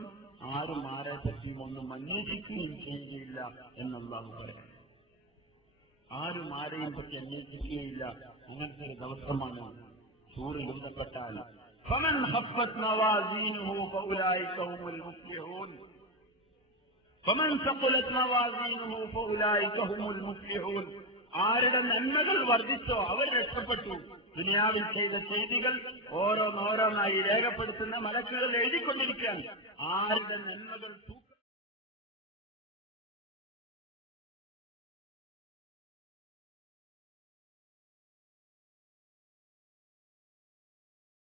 ആരും ആരെ പറ്റിയും ഒന്നും അന്വേഷിക്കുകയും ചെയ്യുകയില്ല എന്നല്ലാഹു പറയാം. ആരും ആരെയും പറ്റി അന്വേഷിക്കുകയില്ല. അങ്ങനത്തെ ഒരു ദിവസമാണ് സൂറിൽ ബന്ധപ്പെട്ടാൽ. فمن خفت موازينه فأولئك هم المفلحون. فمن ثقلت موازينه فأولئك هم المفلحون. ആരുടെ നന്മകൾ വർദ്ധിച്ചോ അവർ രക്ഷപ്പെട്ടു. ദുനിയാവിൽ ചെയ്ത ചെയ്തികൾ ഓരോന്നോരോന്നായി രേഖപ്പെടുത്തുന്ന മലക്കുകൾ എഴുതിക്കൊണ്ടിരിക്കാൻ ആരുടെ നന്മകൾ